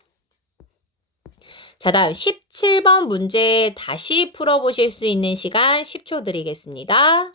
자, 다음 17번 문제 다시 풀어보실 수 있는 시간 10초 드리겠습니다.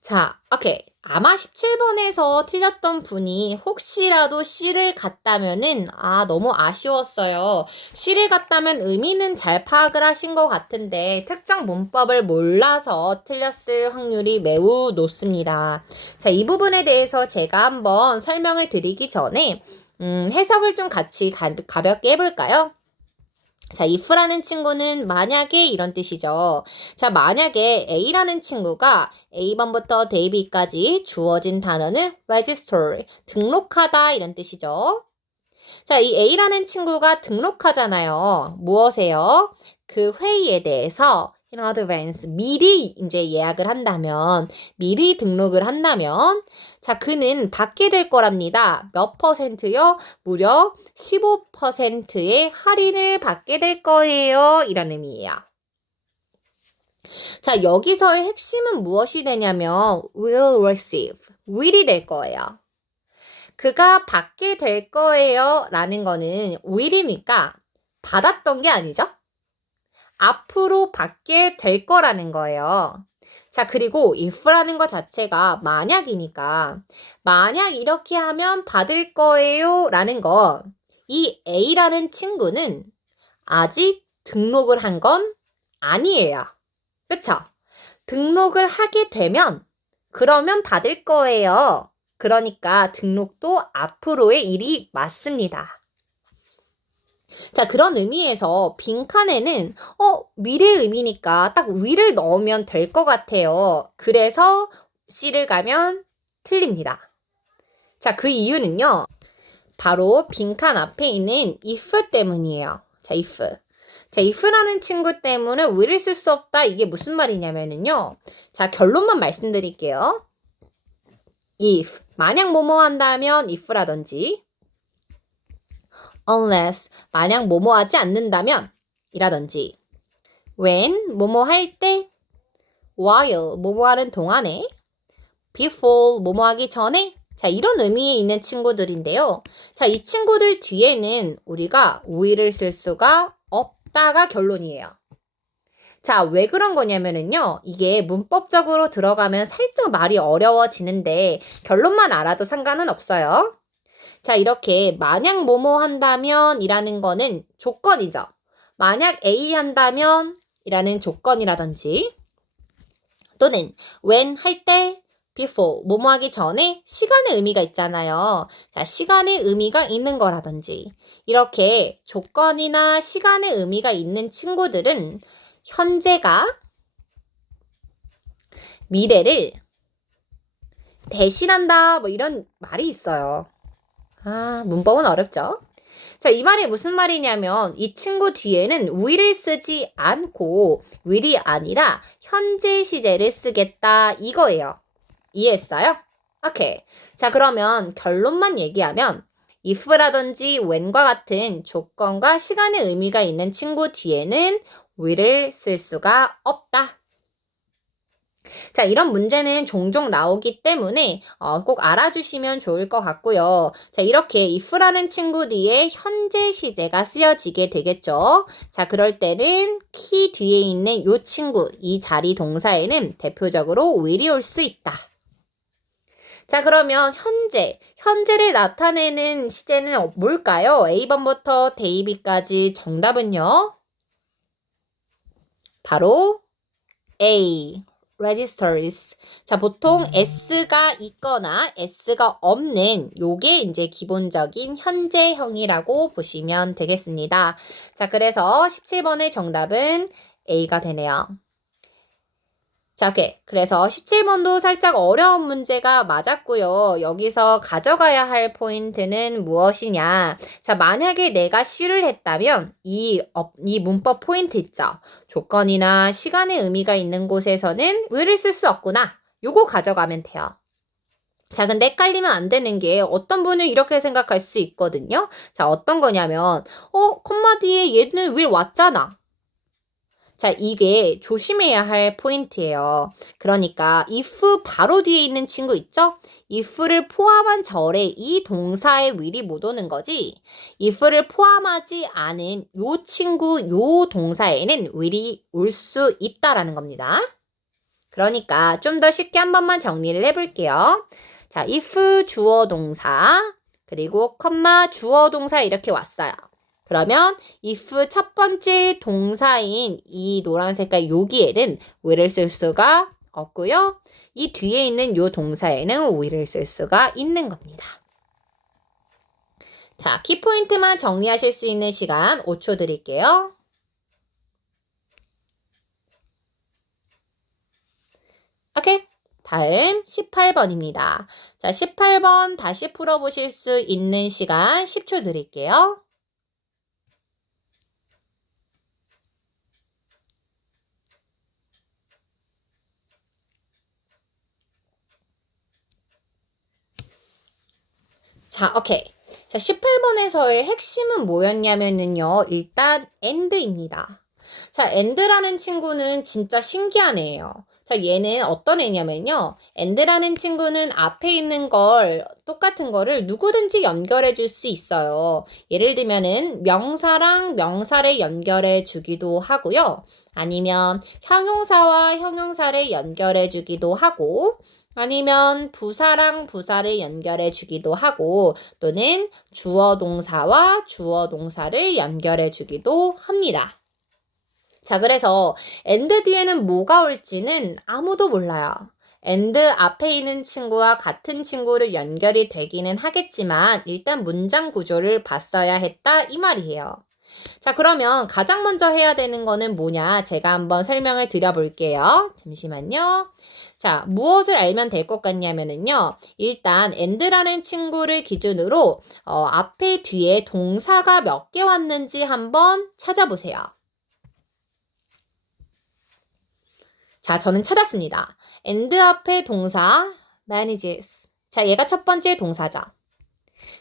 자, 오케이. 아마 17번에서 틀렸던 분이 혹시라도 C를 갔다면은, 너무 아쉬웠어요. C를 갔다면 의미는 잘 파악을 하신 것 같은데, 특정 문법을 몰라서 틀렸을 확률이 매우 높습니다. 자, 이 부분에 대해서 제가 한번 설명을 드리기 전에, 해석을 좀 같이 가볍게 해볼까요? 자, if라는 친구는 만약에 이런 뜻이죠. 자, 만약에 A라는 친구가 A번부터 데이비까지 주어진 단어는 register, 등록하다 이런 뜻이죠. 자, 이 A라는 친구가 등록하잖아요. 무엇에요? 그 회의에 대해서 in advance, 미리 이제 예약을 한다면, 미리 등록을 한다면, 자, 그는 받게 될 거랍니다. 몇 %요? 무려 15%의 할인을 받게 될 거예요. 이런 의미예요. 자, 여기서의 핵심은 무엇이 되냐면, will receive, will이 될 거예요. 그가 받게 될 거예요. 라는 거는 will이니까 받았던 게 아니죠? 앞으로 받게 될 거라는 거예요. 자, 그리고 if라는 것 자체가 만약이니까 만약 이렇게 하면 받을 거예요 라는 거, 이 A라는 친구는 아직 등록을 한 건 아니에요. 그쵸? 등록을 하게 되면 그러면 받을 거예요. 그러니까 등록도 앞으로의 일이 맞습니다. 자, 그런 의미에서 빈칸에는 미래 의미니까 딱 will을 넣으면 될 것 같아요. 그래서 C를 가면 틀립니다. 자, 그 이유는요. 바로 빈칸 앞에 있는 if 때문이에요. 자, if. 자, if라는 친구 때문에 will을 쓸 수 없다. 이게 무슨 말이냐면요. 자, 결론만 말씀드릴게요. if. 만약 뭐뭐 한다면 if라든지 unless, 만약 뭐뭐 하지 않는다면 이라든지 when, 뭐뭐 할 때 while, 뭐뭐 하는 동안에 before, 뭐뭐 하기 전에 자, 이런 의미에 있는 친구들인데요. 자, 이 친구들 뒤에는 우리가 will을 쓸 수가 없다가 결론이에요. 자, 왜 그런 거냐면은요. 이게 문법적으로 들어가면 살짝 말이 어려워지는데 결론만 알아도 상관은 없어요. 자, 이렇게 만약 뭐뭐 한다면 이라는 거는 조건이죠. 만약 A 한다면 이라는 조건이라든지 또는 when 할 때 before 뭐뭐 하기 전에 시간의 의미가 있잖아요. 자, 시간의 의미가 있는 거라든지 이렇게 조건이나 시간의 의미가 있는 친구들은 현재가 미래를 대신한다 뭐 이런 말이 있어요. 문법은 어렵죠? 자, 이 말이 무슨 말이냐면 이 친구 뒤에는 will을 쓰지 않고 will이 아니라 현재 시제를 쓰겠다 이거예요. 이해했어요? 오케이. 자, 그러면 결론만 얘기하면 if라든지 when과 같은 조건과 시간의 의미가 있는 친구 뒤에는 will을 쓸 수가 없다. 자, 이런 문제는 종종 나오기 때문에 꼭 알아주시면 좋을 것 같고요. 자, 이렇게 if라는 친구 뒤에 현재 시제가 쓰여지게 되겠죠. 자, 그럴 때는 키 뒤에 있는 이 친구, 이 자리 동사에는 대표적으로 will이 올 수 있다. 자, 그러면 현재를 나타내는 시제는 뭘까요? A번부터 데이비까지 정답은요. 바로 A. registers. 자, 보통 s가 있거나 s가 없는 요게 이제 기본적인 현재형이라고 보시면 되겠습니다. 자, 그래서 17번의 정답은 A가 되네요. 자, 오케이. 그래서 17번도 살짝 어려운 문제가 맞았고요. 여기서 가져가야 할 포인트는 무엇이냐. 자, 만약에 내가 C를 했다면 이 문법 포인트 있죠. 조건이나 시간의 의미가 있는 곳에서는 will을 쓸 수 없구나. 요거 가져가면 돼요. 자, 근데 헷갈리면 안 되는 게 어떤 분은 이렇게 생각할 수 있거든요. 자, 어떤 거냐면 콤마 뒤에 얘는 will 왔잖아. 자, 이게 조심해야 할 포인트예요. 그러니까 if 바로 뒤에 있는 친구 있죠? if를 포함한 절에 이 동사의 will이 못 오는 거지. if를 포함하지 않은 요 친구, 요 동사에는 will이 올 수 있다라는 겁니다. 그러니까 좀 더 쉽게 한 번만 정리를 해볼게요. 자, if 주어 동사, 그리고 컴마 주어 동사 이렇게 왔어요. 그러면 if 첫 번째 동사인 이 노란 색깔 여기에는 will을 쓸 수가 없고요. 이 뒤에 있는 요 동사에는 will을 쓸 수가 있는 겁니다. 자, 키포인트만 정리하실 수 있는 시간 5초 드릴게요. 오케이. 다음 18번입니다. 자, 18번 다시 풀어보실 수 있는 시간 10초 드릴게요. 자, 오케이. 자, 18번에서의 핵심은 뭐였냐면요. 일단 and입니다. 자, and라는 친구는 진짜 신기한 애예요. 자, 얘는 어떤 애냐면요. and라는 친구는 앞에 있는 걸, 똑같은 거를 누구든지 연결해 줄 수 있어요. 예를 들면은 명사랑 명사를 연결해 주기도 하고요. 아니면 형용사와 형용사를 연결해 주기도 하고, 아니면 부사랑 부사를 연결해 주기도 하고, 또는 주어 동사와 주어 동사를 연결해 주기도 합니다. 자, 그래서 and 뒤에는 뭐가 올지는 아무도 몰라요. and 앞에 있는 친구와 같은 친구를 연결이 되기는 하겠지만 일단 문장 구조를 봤어야 했다 이 말이에요. 자, 그러면 가장 먼저 해야 되는 거는 뭐냐? 제가 한번 설명을 드려볼게요. 잠시만요. 자, 무엇을 알면 될 것 같냐면요. 일단 and라는 친구를 기준으로 앞에 뒤에 동사가 몇 개 왔는지 한번 찾아보세요. 자, 저는 찾았습니다. and 앞에 동사 manages. 자, 얘가 첫 번째 동사죠.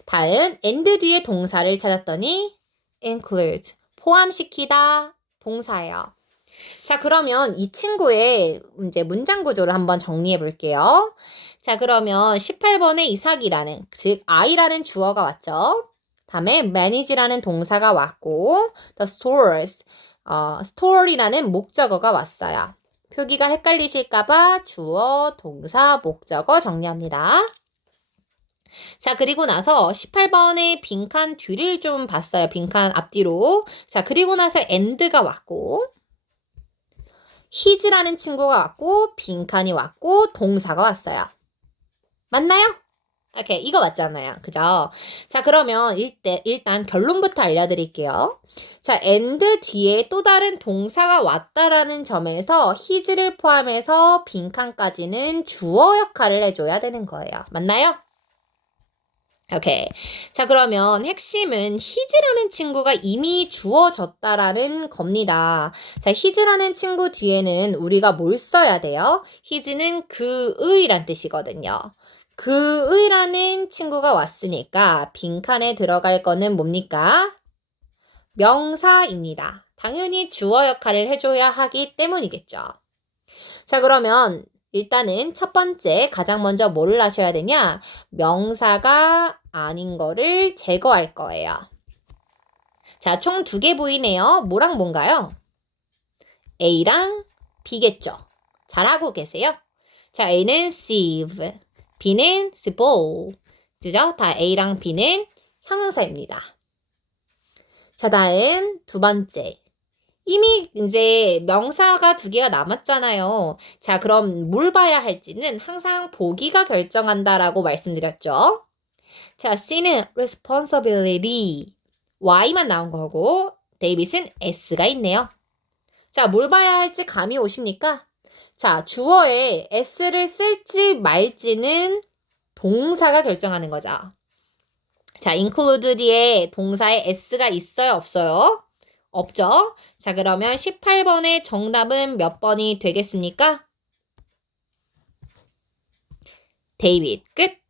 다음 and 뒤에 동사를 찾았더니 include, 포함시키다 동사예요. 자, 그러면 이 친구의 이제 문장 구조를 한번 정리해 볼게요. 자, 그러면 18번에 이삭이라는, 즉 I라는 주어가 왔죠. 다음에 manage라는 동사가 왔고, the stores, store이라는 목적어가 왔어요. 표기가 헷갈리실까봐 주어, 동사, 목적어 정리합니다. 자, 그리고 나서 18번의 빈칸 뒤를 좀 봤어요. 빈칸 앞뒤로. 자, 그리고 나서 and가 왔고, his라는 친구가 왔고, 빈칸이 왔고, 동사가 왔어요. 맞나요? 오케이, 이거 맞잖아요. 그죠? 자, 그러면 일단 결론부터 알려드릴게요. 자, and 뒤에 또 다른 동사가 왔다라는 점에서 his를 포함해서 빈칸까지는 주어 역할을 해줘야 되는 거예요. 맞나요? 오케이. 자, 그러면 핵심은 his라는 친구가 이미 주어졌다라는 겁니다. 자, his라는 친구 뒤에는 우리가 뭘 써야 돼요? his는 그의란 뜻이거든요. 그의라는 친구가 왔으니까 빈칸에 들어갈 거는 뭡니까? 명사입니다. 당연히 주어 역할을 해줘야 하기 때문이겠죠. 자, 그러면 일단은 첫 번째 가장 먼저 뭐를 하셔야 되냐? 명사가 아닌 거를 제거할 거예요. 자, 총 2개 보이네요. 뭐랑 뭔가요? A랑 B겠죠. 잘하고 계세요? 자, A는 sieve, B는 spoil. 그죠? 다 A랑 B는 형용사입니다. 자, 다음 두 번째. 이미 이제 명사가 두 개가 남았잖아요. 자, 그럼 뭘 봐야 할지는 항상 보기가 결정한다라고 말씀드렸죠. 자, C는 responsibility. Y만 나온 거고, 데이빗은 S가 있네요. 자, 뭘 봐야 할지 감이 오십니까? 자, 주어에 S를 쓸지 말지는 동사가 결정하는 거죠. 자, include 뒤에 동사에 S가 있어요, 없어요? 없죠? 자, 그러면 18번의 정답은 몇 번이 되겠습니까? 데이빗, 끝.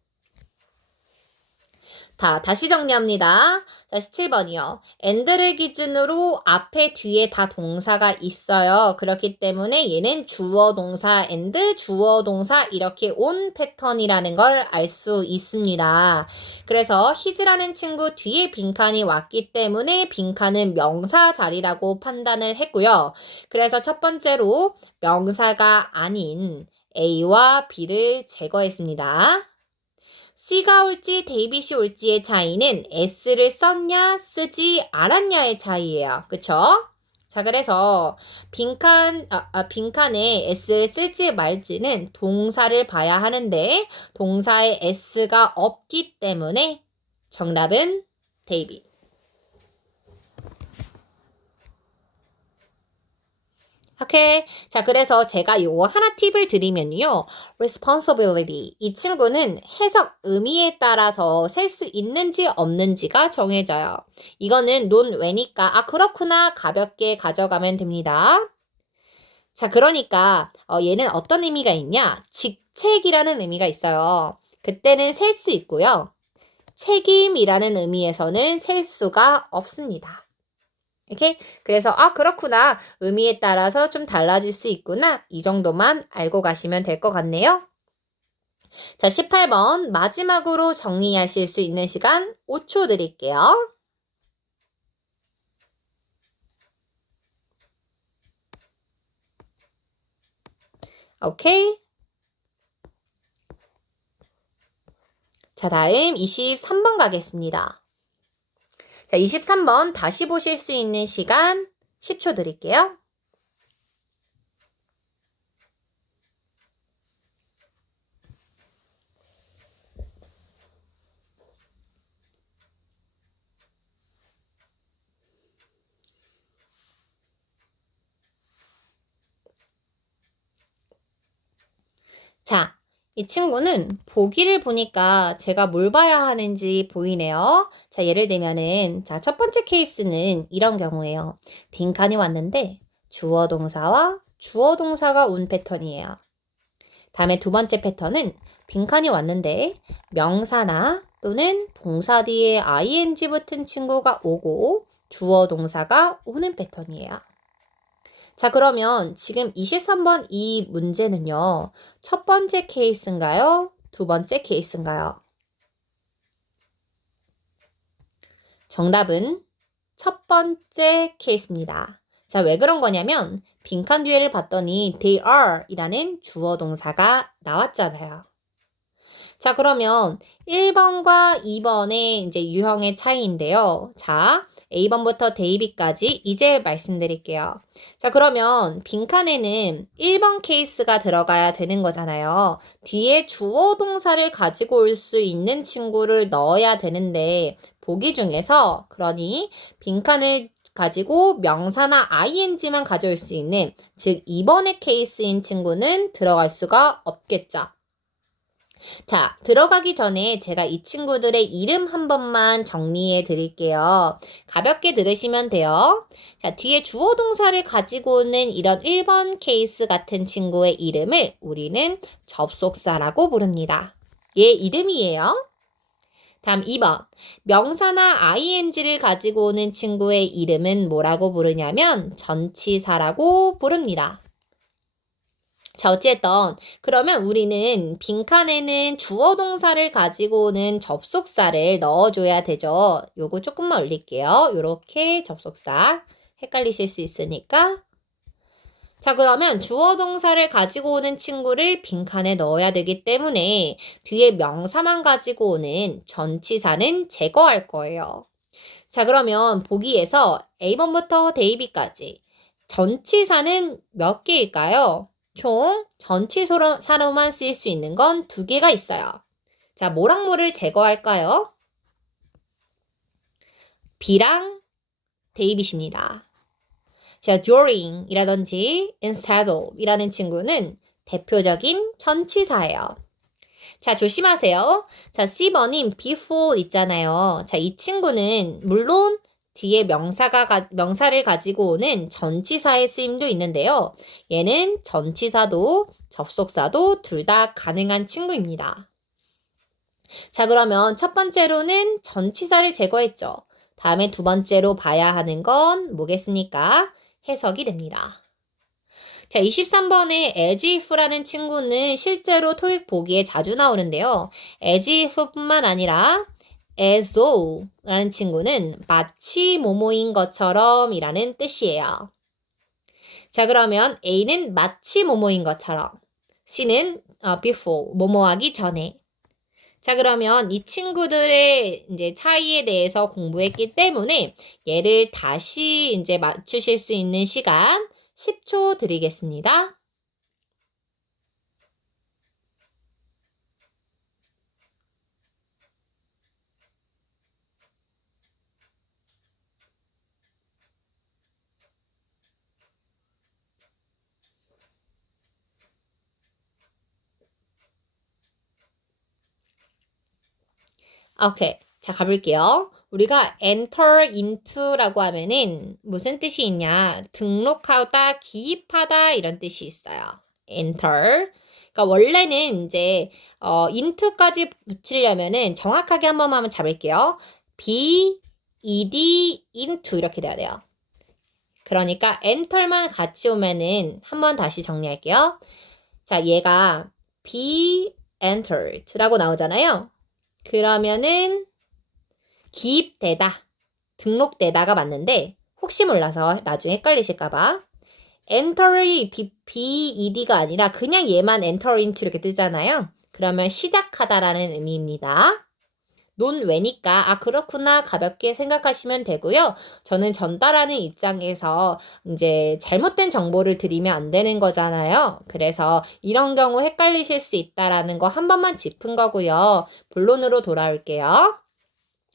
다시 정리합니다. 자, 17번이요. and를 기준으로 앞에 뒤에 다 동사가 있어요. 그렇기 때문에 얘는 주어 동사 and 주어 동사 이렇게 온 패턴이라는 걸 알 수 있습니다. 그래서 his라는 친구 뒤에 빈칸이 왔기 때문에 빈칸은 명사 자리라고 판단을 했고요. 그래서 첫 번째로 명사가 아닌 A와 B를 제거했습니다. C가 올지 데이빗이 올지의 차이는 S를 썼냐 쓰지 않았냐의 차이예요. 그쵸? 자, 그래서 빈칸에 S를 쓸지 말지는 동사를 봐야 하는데 동사에 S가 없기 때문에 정답은 데이빗. 오케이. 자, 그래서 제가 요거 하나 팁을 드리면요. responsibility. 이 친구는 해석 의미에 따라서 셀 수 있는지 없는지가 정해져요. 이거는 논 외니까 그렇구나 가볍게 가져가면 됩니다. 자, 그러니까 얘는 어떤 의미가 있냐? 직책이라는 의미가 있어요. 그때는 셀 수 있고요. 책임이라는 의미에서는 셀 수가 없습니다. 이렇게 그래서 그렇구나 의미에 따라서 좀 달라질 수 있구나 이 정도만 알고 가시면 될 것 같네요. 자, 18번 마지막으로 정리하실 수 있는 시간 5초 드릴게요. 오케이. 자, 다음 23번 가겠습니다. 자, 23번 다시 보실 수 있는 시간 10초 드릴게요. 자, 이 친구는 보기를 보니까 제가 뭘 봐야 하는지 보이네요. 자, 예를 들면은, 자, 첫 번째 케이스는 이런 경우예요. 빈칸이 왔는데, 주어 동사와 주어 동사가 온 패턴이에요. 다음에 두 번째 패턴은 빈칸이 왔는데, 명사나 또는 동사 뒤에 ing 붙은 친구가 오고, 주어 동사가 오는 패턴이에요. 자, 그러면 지금 23번 이 문제는요. 첫 번째 케이스인가요? 두 번째 케이스인가요? 정답은 첫 번째 케이스입니다. 자, 왜 그런 거냐면 빈칸 뒤에를 봤더니 they are 이라는 주어 동사가 나왔잖아요. 자, 그러면 1번과 2번의 이제 유형의 차이인데요. 자, A번부터 데이빗까지 이제 말씀드릴게요. 자, 그러면 빈칸에는 1번 케이스가 들어가야 되는 거잖아요. 뒤에 주어 동사를 가지고 올 수 있는 친구를 넣어야 되는데 보기 중에서 그러니 빈칸을 가지고 명사나 ing만 가져올 수 있는 즉 2번의 케이스인 친구는 들어갈 수가 없겠죠. 자, 들어가기 전에 제가 이 친구들의 이름 한 번만 정리해 드릴게요. 가볍게 들으시면 돼요. 자, 뒤에 주어 동사를 가지고 오는 이런 1번 케이스 같은 친구의 이름을 우리는 접속사라고 부릅니다. 얘 이름이에요. 다음 2번. 명사나 ing를 가지고 오는 친구의 이름은 뭐라고 부르냐면 전치사라고 부릅니다. 자, 어쨌든 그러면 우리는 빈칸에는 주어 동사를 가지고 오는 접속사를 넣어줘야 되죠. 요거 조금만 올릴게요. 요렇게 접속사 헷갈리실 수 있으니까. 자, 그러면 주어 동사를 가지고 오는 친구를 빈칸에 넣어야 되기 때문에 뒤에 명사만 가지고 오는 전치사는 제거할 거예요. 자, 그러면 보기에서 A번부터 데이빗까지 전치사는 몇 개일까요? 총 전치사로만 쓰일 수 있는 건 2개가 있어요. 자, 뭐랑 뭐를 제거할까요? B랑 데이빗입니다. 자, during 이라든지 instead of 이라는 친구는 대표적인 전치사예요. 자, 조심하세요. 자, 10번인 before 있잖아요. 자, 이 친구는 물론 뒤에 명사를 가지고 오는 전치사의 쓰임도 있는데요. 얘는 전치사도 접속사도 둘 다 가능한 친구입니다. 자, 그러면 첫 번째로는 전치사를 제거했죠. 다음에 두 번째로 봐야 하는 건 뭐겠습니까? 해석이 됩니다. 자, 23번의 as if라는 친구는 실제로 토익 보기에 자주 나오는데요. as if뿐만 아니라 as though 라는 친구는 마치 뭐뭐인 것처럼 이라는 뜻이에요. 자, 그러면 A는 마치 뭐뭐인 것처럼, C는 before, 뭐뭐하기 전에. 자, 그러면 이 친구들의 이제 차이에 대해서 공부했기 때문에 얘를 다시 이제 맞추실 수 있는 시간 10초 드리겠습니다. 오케이. 자, 가볼게요. 우리가 enter into라고 하면은 무슨 뜻이 있냐? 등록하다, 기입하다 이런 뜻이 있어요. enter. 그러니까 원래는 이제 into까지 붙이려면은 정확하게 한 번만 잡을게요. be, ed, into 이렇게 돼야 돼요. 그러니까 enter만 같이 오면은 한 번 다시 정리할게요. 자, 얘가 be entered라고 나오잖아요. 그러면은 기입되다, 등록되다가 맞는데 혹시 몰라서 나중에 헷갈리실까봐 enter이 bed가 아니라 그냥 얘만 enter into 이렇게 뜨잖아요. 그러면 시작하다라는 의미입니다. 논외니까 그렇구나 가볍게 생각하시면 되고요. 저는 전달하는 입장에서 이제 잘못된 정보를 드리면 안 되는 거잖아요. 그래서 이런 경우 헷갈리실 수 있다라는 거 한 번만 짚은 거고요. 본론으로 돌아올게요.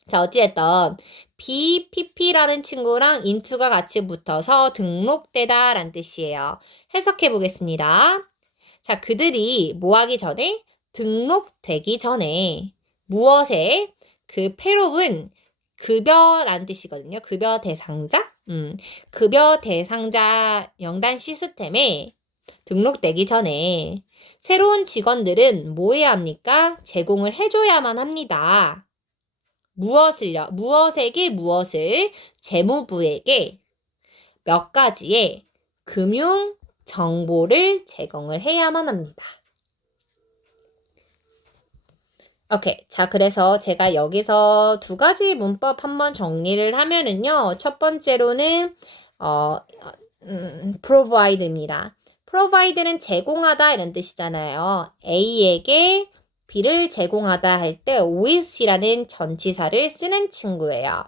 자, 어찌됐든 BPP라는 친구랑 into가 같이 붙어서 등록되다 라는 뜻이에요. 해석해 보겠습니다. 자, 그들이 뭐 하기 전에? 등록되기 전에 무엇에? 그 패롭은 급여라는 뜻이거든요. 급여 대상자? 급여 대상자 명단 시스템에 등록되기 전에 새로운 직원들은 뭐 해야 합니까? 제공을 해줘야만 합니다. 무엇을요? 무엇에게 무엇을? 재무부에게 몇 가지의 금융 정보를 제공을 해야만 합니다. 오케이. 자, 그래서 제가 여기서 2가지 문법 한번 정리를 하면은요. 첫 번째로는 provide입니다. provide는 제공하다 이런 뜻이잖아요. A에게 B를 제공하다 할 때 with이라는 전치사를 쓰는 친구예요.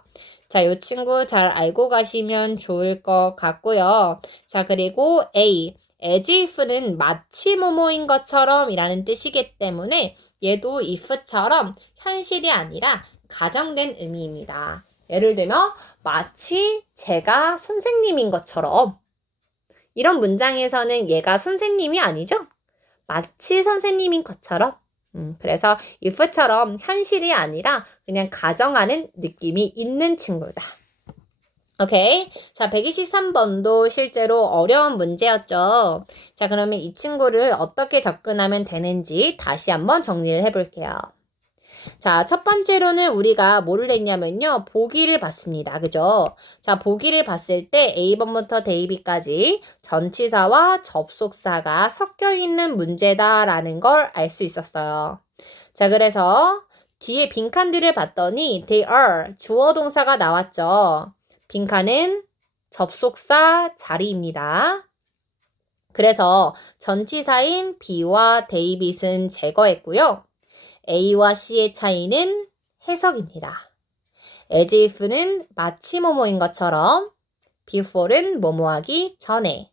자, 이 친구 잘 알고 가시면 좋을 것 같고요. 자, 그리고 A, as if는 마치 뭐뭐인 것처럼 이라는 뜻이기 때문에 얘도 if처럼 현실이 아니라 가정된 의미입니다. 예를 들면 마치 제가 선생님인 것처럼 이런 문장에서는 얘가 선생님이 아니죠? 마치 선생님인 것처럼 그래서 if처럼 현실이 아니라 그냥 가정하는 느낌이 있는 친구다. 오케이. 자, 123번도 실제로 어려운 문제였죠. 자, 그러면 이 친구를 어떻게 접근하면 되는지 다시 한번 정리를 해볼게요. 자, 첫 번째로는 우리가 뭐를 했냐면요. 보기를 봤습니다. 그죠? 자, 보기를 봤을 때 A번부터 데이비까지 전치사와 접속사가 섞여 있는 문제다라는 걸 알 수 있었어요. 자, 그래서 뒤에 빈칸들을 봤더니 they are 주어 동사가 나왔죠. 빈칸은 접속사 자리입니다. 그래서 전치사인 B와 데이빗은 제거했고요. A와 C의 차이는 해석입니다. as if는 마치 뭐뭐인 것처럼, before는 뭐뭐하기 전에.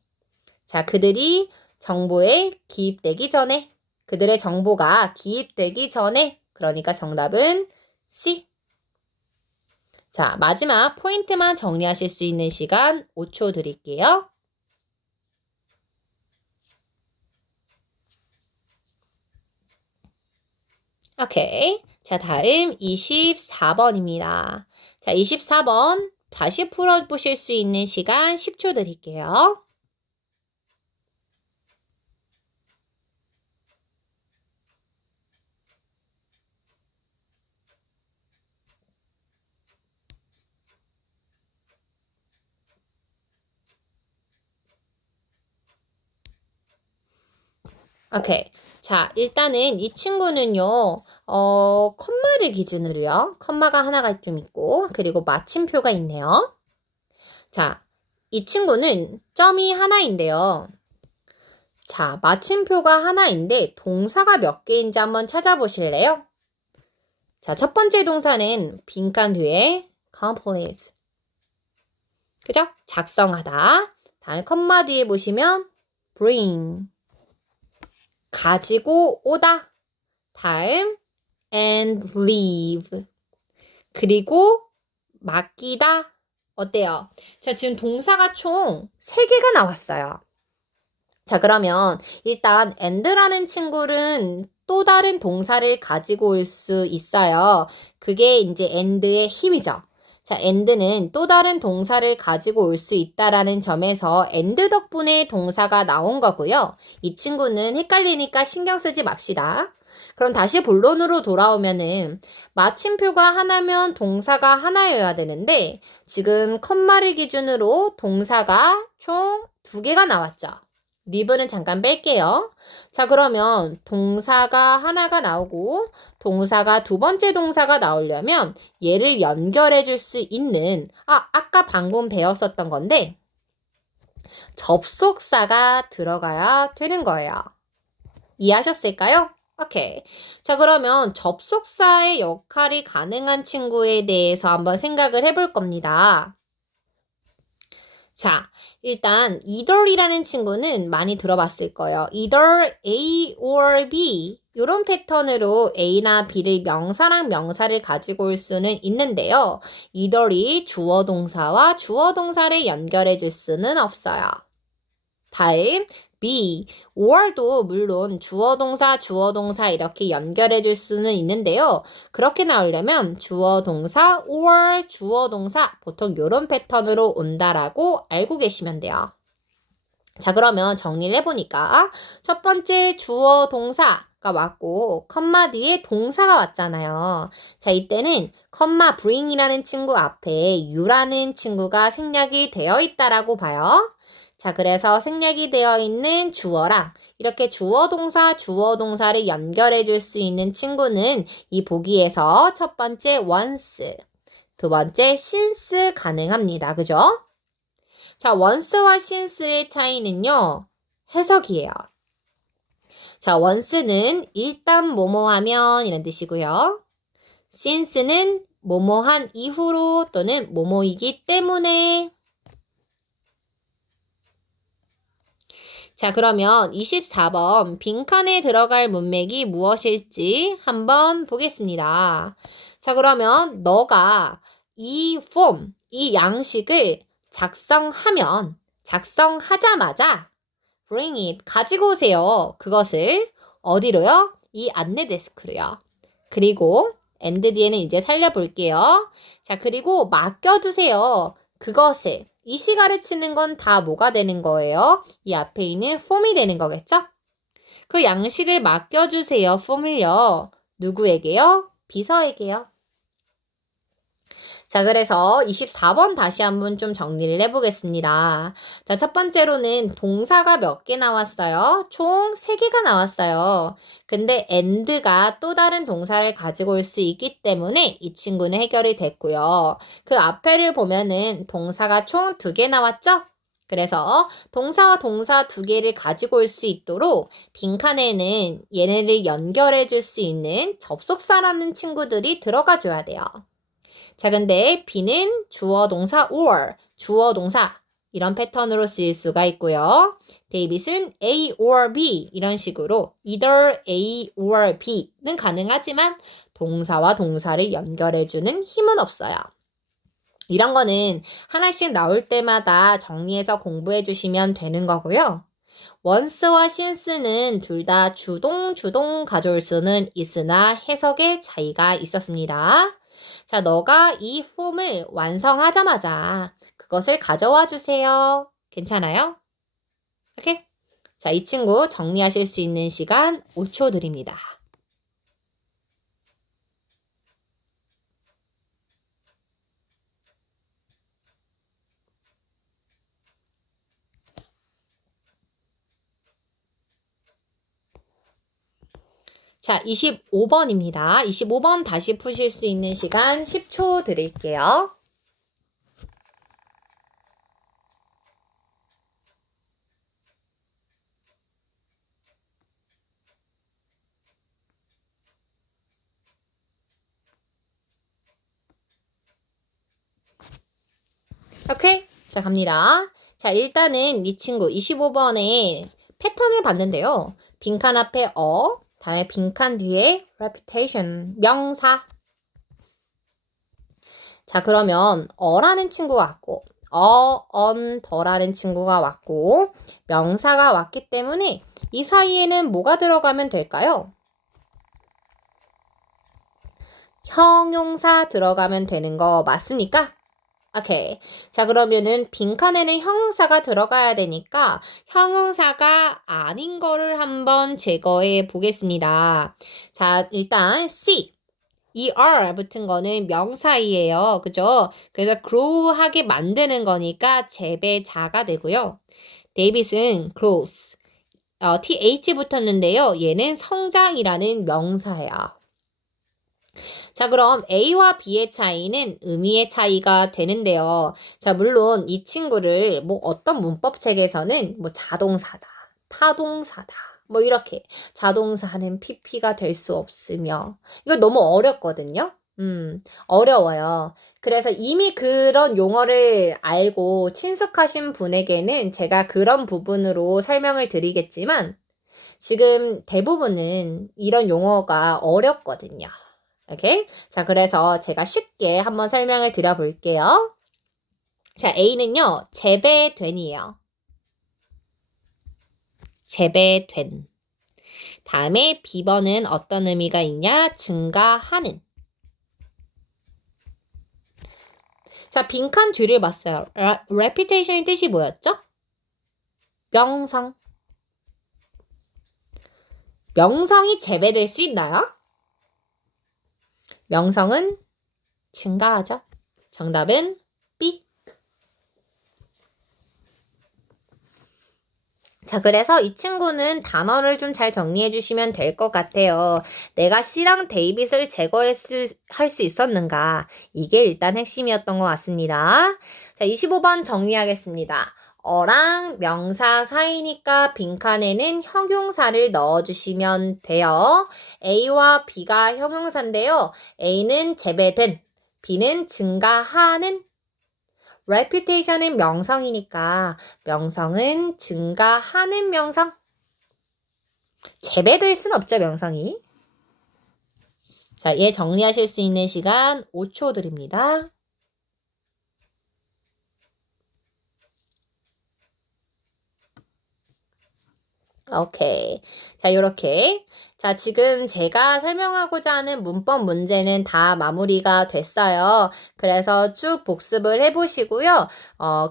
자, 그들이 정보에 기입되기 전에. 그들의 정보가 기입되기 전에. 그러니까 정답은 C. 자, 마지막 포인트만 정리하실 수 있는 시간 5초 드릴게요. 오케이. 자, 다음 24번입니다. 자, 24번 다시 풀어보실 수 있는 시간 10초 드릴게요. 오케이. 자, 일단은 이 친구는요, 컴마를 기준으로요. 컴마가 하나가 좀 있고, 그리고 마침표가 있네요. 자, 이 친구는 점이 하나인데요. 자, 마침표가 하나인데 동사가 몇 개인지 한번 찾아보실래요? 자, 첫 번째 동사는 빈칸 뒤에 complete. 그죠? 작성하다. 다음 컴마 뒤에 보시면 bring. 가지고 오다. 다음 and leave. 그리고 맡기다. 어때요? 자, 지금 동사가 총 3개가 나왔어요. 자, 그러면 일단 and라는 친구는 또 다른 동사를 가지고 올 수 있어요. 그게 이제 and의 힘이죠. 자, and는 또 다른 동사를 가지고 올 수 있다라는 점에서 and 덕분에 동사가 나온 거고요. 이 친구는 헷갈리니까 신경 쓰지 맙시다. 그럼 다시 본론으로 돌아오면은 마침표가 하나면 동사가 하나여야 되는데 지금 컴마를 기준으로 동사가 총 2개가 나왔죠. 리브는 잠깐 뺄게요. 자, 그러면 동사가 하나가 나오고 동사가 두 번째 동사가 나오려면 얘를 연결해 줄 수 있는 아까 방금 배웠었던 건데 접속사가 들어가야 되는 거예요. 이해하셨을까요? 오케이. 자, 그러면 접속사의 역할이 가능한 친구에 대해서 한번 생각을 해볼 겁니다. 자, 일단 either이라는 친구는 많이 들어봤을 거예요. either A or B 이런 패턴으로 A나 B를 명사랑 명사를 가지고 올 수는 있는데요. either이 주어 동사와 주어 동사를 연결해 줄 수는 없어요. 다음 B, or도 물론 주어 동사 이렇게 연결해 줄 수는 있는데요. 그렇게 나오려면 주어 동사 or 주어 동사 보통 이런 패턴으로 온다라고 알고 계시면 돼요. 자, 그러면 정리를 해보니까 첫 번째 주어 동사가 왔고 컴마 뒤에 동사가 왔잖아요. 자, 이때는 컴마 bring이라는 친구 앞에 you라는 친구가 생략이 되어 있다라고 봐요. 자, 그래서 생략이 되어 있는 주어랑 이렇게 주어 동사를 연결해 줄 수 있는 친구는 이 보기에서 첫 번째 once, 두 번째 since 가능합니다. 그죠? 자, once와 since의 차이는요, 해석이에요. 자, once는 일단 뭐뭐 하면 이런 뜻이고요. since는 뭐뭐 한 이후로 또는 뭐뭐이기 때문에. 자, 그러면 24번 빈칸에 들어갈 문맥이 무엇일지 한번 보겠습니다. 자, 그러면 너가 이 폼, 이 양식을 작성하자마자 bring it, 가지고 오세요. 그것을 어디로요? 이 안내 데스크로요. 그리고 and 뒤에는 이제 살려볼게요. 자, 그리고 맡겨두세요. 그것을. 이 시 가르치는 건 다 뭐가 되는 거예요? 이 앞에 있는 폼이 되는 거겠죠? 그 양식을 맡겨주세요. 폼을요. 누구에게요? 비서에게요. 자, 그래서 24번 다시 한번 좀 정리를 해보겠습니다. 자, 첫 번째로는 동사가 몇 개 나왔어요? 총 3개가 나왔어요. 근데 and가 또 다른 동사를 가지고 올 수 있기 때문에 이 친구는 해결이 됐고요. 그 앞에를 보면은 동사가 총 2개 나왔죠? 그래서 동사와 동사 2개를 가지고 올 수 있도록 빈칸에는 얘네를 연결해 줄 수 있는 접속사라는 친구들이 들어가 줘야 돼요. 자, 근데 B는 주어 동사 or, 주어 동사 이런 패턴으로 쓰일 수가 있고요. 데이빗은 A or B 이런 식으로 either A or B는 가능하지만 동사와 동사를 연결해주는 힘은 없어요. 이런 거는 하나씩 나올 때마다 정리해서 공부해 주시면 되는 거고요. once와 since는 둘 다 주동 가져올 수는 있으나 해석의 차이가 있었습니다. 자, 너가 이 폼을 완성하자마자 그것을 가져와 주세요. 괜찮아요? 오케이? 자, 이 친구 정리하실 수 있는 시간 5초 드립니다. 자, 25번입니다. 25번 다시 푸실 수 있는 시간 10초 드릴게요. 오케이? 자, 갑니다. 자, 일단은 이 친구 25번에 패턴을 봤는데요. 빈칸 앞에 다음에 빈칸 뒤에 reputation, 명사. 자, 그러면 어라는 친구가 왔고 더라는 친구가 왔고 명사가 왔기 때문에 이 사이에는 뭐가 들어가면 될까요? 형용사 들어가면 되는 거 맞습니까? 오케이. 자, 그러면은 빈칸에는 형용사가 들어가야 되니까 형용사가 아닌 거를 한번 제거해 보겠습니다. 자, 일단 C, ER 붙은 거는 명사이에요. 그죠? 그래서 grow하게 만드는 거니까 재배자가 되고요. 데이빗은 grows, TH 붙었는데요. 얘는 성장이라는 명사예요. 자, 그럼 A와 B의 차이는 의미의 차이가 되는데요. 자, 물론 이 친구를 뭐 어떤 문법 책에서는 뭐 자동사다, 타동사다, 뭐 이렇게 자동사는 PP가 될 수 없으며 이거 너무 어렵거든요. 어려워요. 그래서 이미 그런 용어를 알고 친숙하신 분에게는 제가 그런 부분으로 설명을 드리겠지만 지금 대부분은 이런 용어가 어렵거든요. 오케이? 자, 그래서 제가 쉽게 한번 설명을 드려볼게요. 자, A는요, 재배된이에요. 재배된. 다음에 B번은 어떤 의미가 있냐? 증가하는. 자, 빈칸 뒤를 봤어요. reputation의 뜻이 뭐였죠? 명성. 명성이 재배될 수 있나요? 명성은 증가하죠. 정답은 B. 자, 그래서 이 친구는 단어를 좀 잘 정리해 주시면 될 것 같아요. 내가 C랑 데이빗을 할 수 있었는가? 이게 일단 핵심이었던 것 같습니다. 자, 25번 정리하겠습니다. 어랑 명사 사이니까 빈칸에는 형용사를 넣어주시면 돼요. A와 B가 형용사인데요. A는 재배된, B는 증가하는, reputation은 명성이니까 명성은 증가하는 명성. 재배될 순 없죠, 명성이. 자, 얘 정리하실 수 있는 시간 5초 드립니다. 오케이. 자, 요렇게. 자, 지금 제가 설명하고자 하는 문법 문제는 다 마무리가 됐어요. 그래서 쭉 복습을 해보시고요.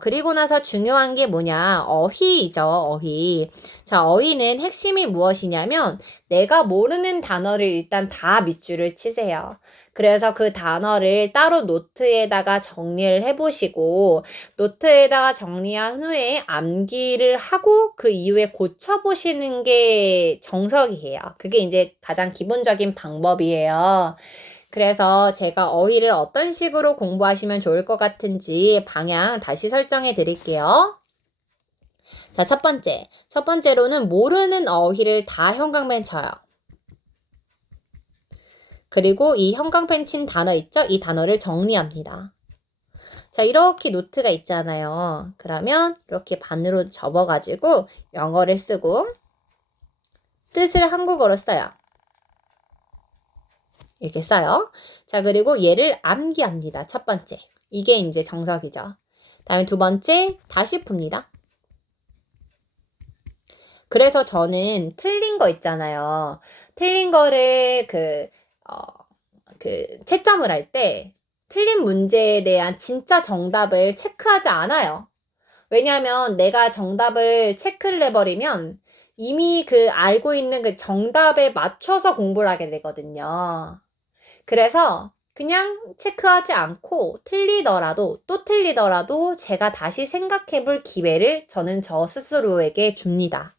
그리고 나서 중요한 게 뭐냐? 어휘죠, 어휘. 자, 어휘는 핵심이 무엇이냐면 내가 모르는 단어를 일단 다 밑줄을 치세요. 그래서 그 단어를 따로 노트에다가 정리를 해보시고 노트에다가 정리한 후에 암기를 하고 그 이후에 고쳐보시는 게 정석이에요. 그게 이제 가장 기본적인 방법이에요. 그래서 제가 어휘를 어떤 식으로 공부하시면 좋을 것 같은지 방향 다시 설정해 드릴게요. 자, 첫 번째로는 모르는 어휘를 다 형광펜 쳐요. 그리고 이 형광펜 친 단어 있죠? 이 단어를 정리합니다. 자, 이렇게 노트가 있잖아요. 그러면 이렇게 반으로 접어가지고 영어를 쓰고 뜻을 한국어로 써요. 이렇게 써요. 자, 그리고 얘를 암기합니다. 첫 번째. 이게 이제 정석이죠. 다음에 두 번째, 다시 풉니다. 그래서 저는 틀린 거 있잖아요. 틀린 거를 채점을 할 때 틀린 문제에 대한 진짜 정답을 체크하지 않아요. 왜냐하면 내가 정답을 체크를 해버리면 이미 알고 있는 그 정답에 맞춰서 공부를 하게 되거든요. 그래서 그냥 체크하지 않고 또 틀리더라도 제가 다시 생각해 볼 기회를 저는 저 스스로에게 줍니다.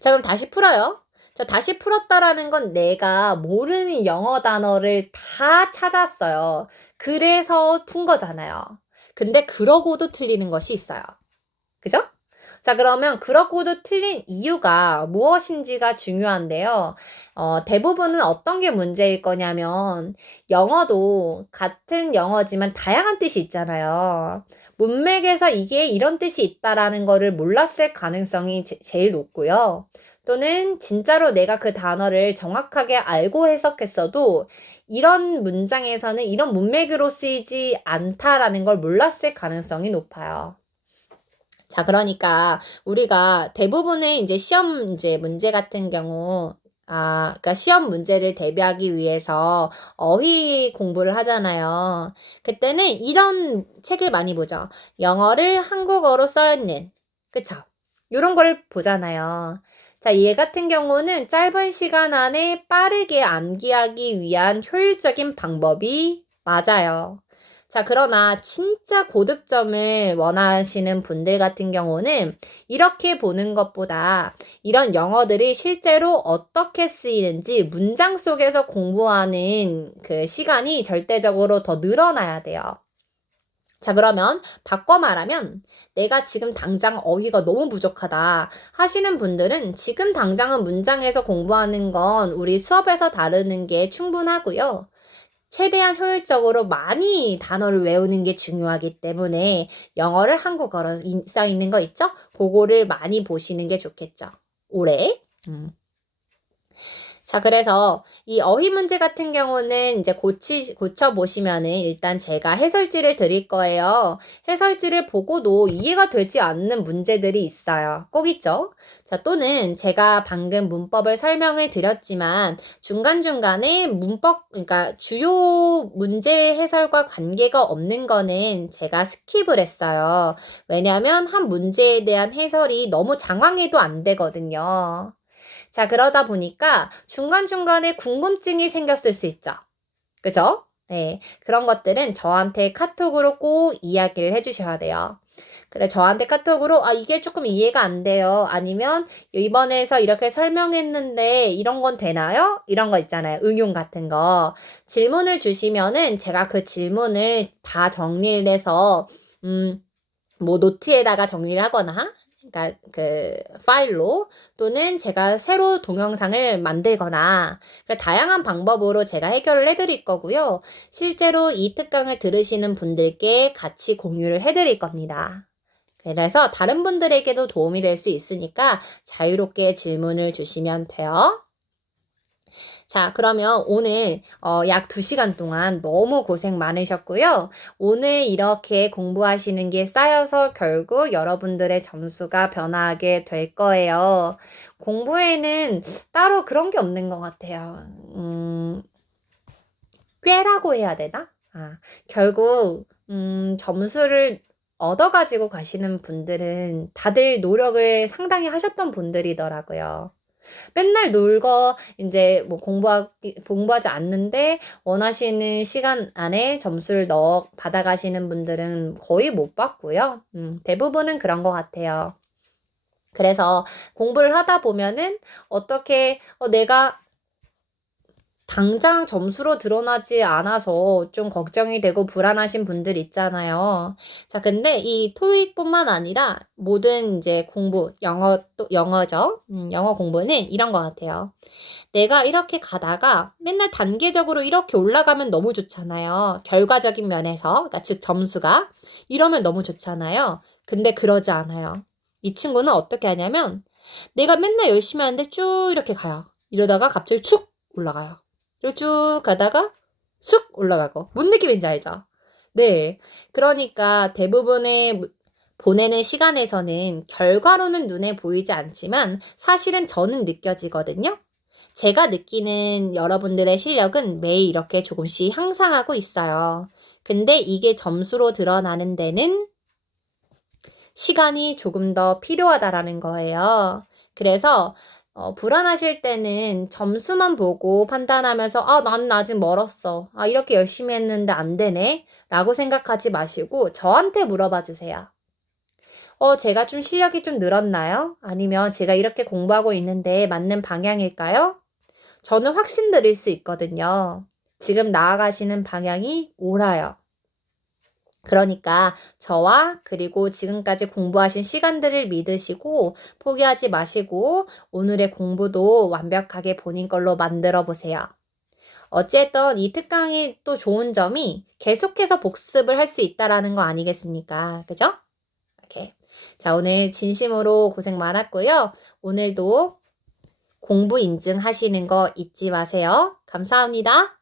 자, 그럼 다시 풀어요. 자, 다시 풀었다라는 건 내가 모르는 영어 단어를 다 찾았어요. 그래서 푼 거잖아요. 근데 그러고도 틀리는 것이 있어요. 그죠? 자, 그러면 그러고도 틀린 이유가 무엇인지가 중요한데요. 대부분은 어떤 게 문제일 거냐면, 영어도 같은 영어지만 다양한 뜻이 있잖아요. 문맥에서 이게 이런 뜻이 있다라는 거를 몰랐을 가능성이 제일 높고요. 또는 진짜로 내가 그 단어를 정확하게 알고 해석했어도 이런 문장에서는 이런 문맥으로 쓰이지 않다라는 걸 몰랐을 가능성이 높아요. 자, 그러니까 우리가 대부분의 이제 시험 문제 같은 경우, 그러니까 시험 문제를 대비하기 위해서 어휘 공부를 하잖아요. 그때는 이런 책을 많이 보죠. 영어를 한국어로 써있는, 그쵸? 요런 걸 보잖아요. 자, 얘 같은 경우는 짧은 시간 안에 빠르게 암기하기 위한 효율적인 방법이 맞아요. 자, 그러나 진짜 고득점을 원하시는 분들 같은 경우는 이렇게 보는 것보다 이런 영어들이 실제로 어떻게 쓰이는지 문장 속에서 공부하는 그 시간이 절대적으로 더 늘어나야 돼요. 자, 그러면 바꿔 말하면 내가 지금 당장 어휘가 너무 부족하다 하시는 분들은 지금 당장은 문장에서 공부하는 건 우리 수업에서 다루는 게 충분하고요. 최대한 효율적으로 많이 단어를 외우는 게 중요하기 때문에 영어를 한국어로 써 있는 거 있죠? 그거를 많이 보시는 게 좋겠죠. 올해. 자, 그래서 이 어휘 문제 같은 경우는 이제 고쳐보시면은 일단 제가 해설지를 드릴 거예요. 해설지를 보고도 이해가 되지 않는 문제들이 있어요. 꼭 있죠? 자, 또는 제가 방금 문법을 설명을 드렸지만 중간중간에 그러니까 주요 문제 해설과 관계가 없는 거는 제가 스킵을 했어요. 왜냐하면 한 문제에 대한 해설이 너무 장황해도 안 되거든요. 자, 그러다 보니까 중간중간에 궁금증이 생겼을 수 있죠. 그죠? 네. 그런 것들은 저한테 카톡으로 꼭 이야기를 해주셔야 돼요. 그래, 저한테 카톡으로, 이게 조금 이해가 안 돼요. 아니면, 이번에서 이렇게 설명했는데, 이런 건 되나요? 이런 거 있잖아요. 응용 같은 거. 질문을 주시면은, 제가 그 질문을 다 정리를 해서, 노트에다가 정리를 하거나, 그러니까 파일로 또는 제가 새로 동영상을 만들거나 다양한 방법으로 제가 해결을 해드릴 거고요. 실제로 이 특강을 들으시는 분들께 같이 공유를 해드릴 겁니다. 그래서 다른 분들에게도 도움이 될 수 있으니까 자유롭게 질문을 주시면 돼요. 자, 그러면 오늘 약 2시간 동안 너무 고생 많으셨고요. 오늘 이렇게 공부하시는 게 쌓여서 결국 여러분들의 점수가 변화하게 될 거예요. 공부에는 따로 그런 게 없는 것 같아요. 꾀라고 해야 되나? 결국 점수를 얻어가지고 가시는 분들은 다들 노력을 상당히 하셨던 분들이더라고요. 맨날 놀고 이제 공부하지 않는데 원하시는 시간 안에 점수를 받아가시는 분들은 거의 못 봤고요. 대부분은 그런 것 같아요. 그래서 공부를 하다 보면은 어떻게 내가 당장 점수로 드러나지 않아서 좀 걱정이 되고 불안하신 분들 있잖아요. 자, 근데 이 토익뿐만 아니라 모든 이제 공부, 영어죠. 영어 공부는 이런 것 같아요. 내가 이렇게 가다가 맨날 단계적으로 이렇게 올라가면 너무 좋잖아요. 결과적인 면에서, 그러니까 즉 점수가 이러면 너무 좋잖아요. 근데 그러지 않아요. 이 친구는 어떻게 하냐면 내가 맨날 열심히 하는데 쭉 이렇게 가요. 이러다가 갑자기 축 올라가요. 그리고 쭉 가다가 쑥 올라가고. 뭔 느낌인지 알죠? 네. 그러니까 대부분의 보내는 시간에서는 결과로는 눈에 보이지 않지만 사실은 저는 느껴지거든요. 제가 느끼는 여러분들의 실력은 매일 이렇게 조금씩 향상하고 있어요. 근데 이게 점수로 드러나는 데는 시간이 조금 더 필요하다라는 거예요. 그래서 불안하실 때는 점수만 보고 판단하면서 나는 아직 멀었어. 이렇게 열심히 했는데 안 되네. 라고 생각하지 마시고 저한테 물어봐 주세요. 제가 좀 실력이 좀 늘었나요? 아니면 제가 이렇게 공부하고 있는데 맞는 방향일까요? 저는 확신 드릴 수 있거든요. 지금 나아가시는 방향이 옳아요. 그러니까 저와 그리고 지금까지 공부하신 시간들을 믿으시고 포기하지 마시고 오늘의 공부도 완벽하게 본인 걸로 만들어 보세요. 어쨌든 이 특강이 또 좋은 점이 계속해서 복습을 할 수 있다라는 거 아니겠습니까? 그죠? 이렇게. 자, 오늘 진심으로 고생 많았고요. 오늘도 공부 인증하시는 거 잊지 마세요. 감사합니다.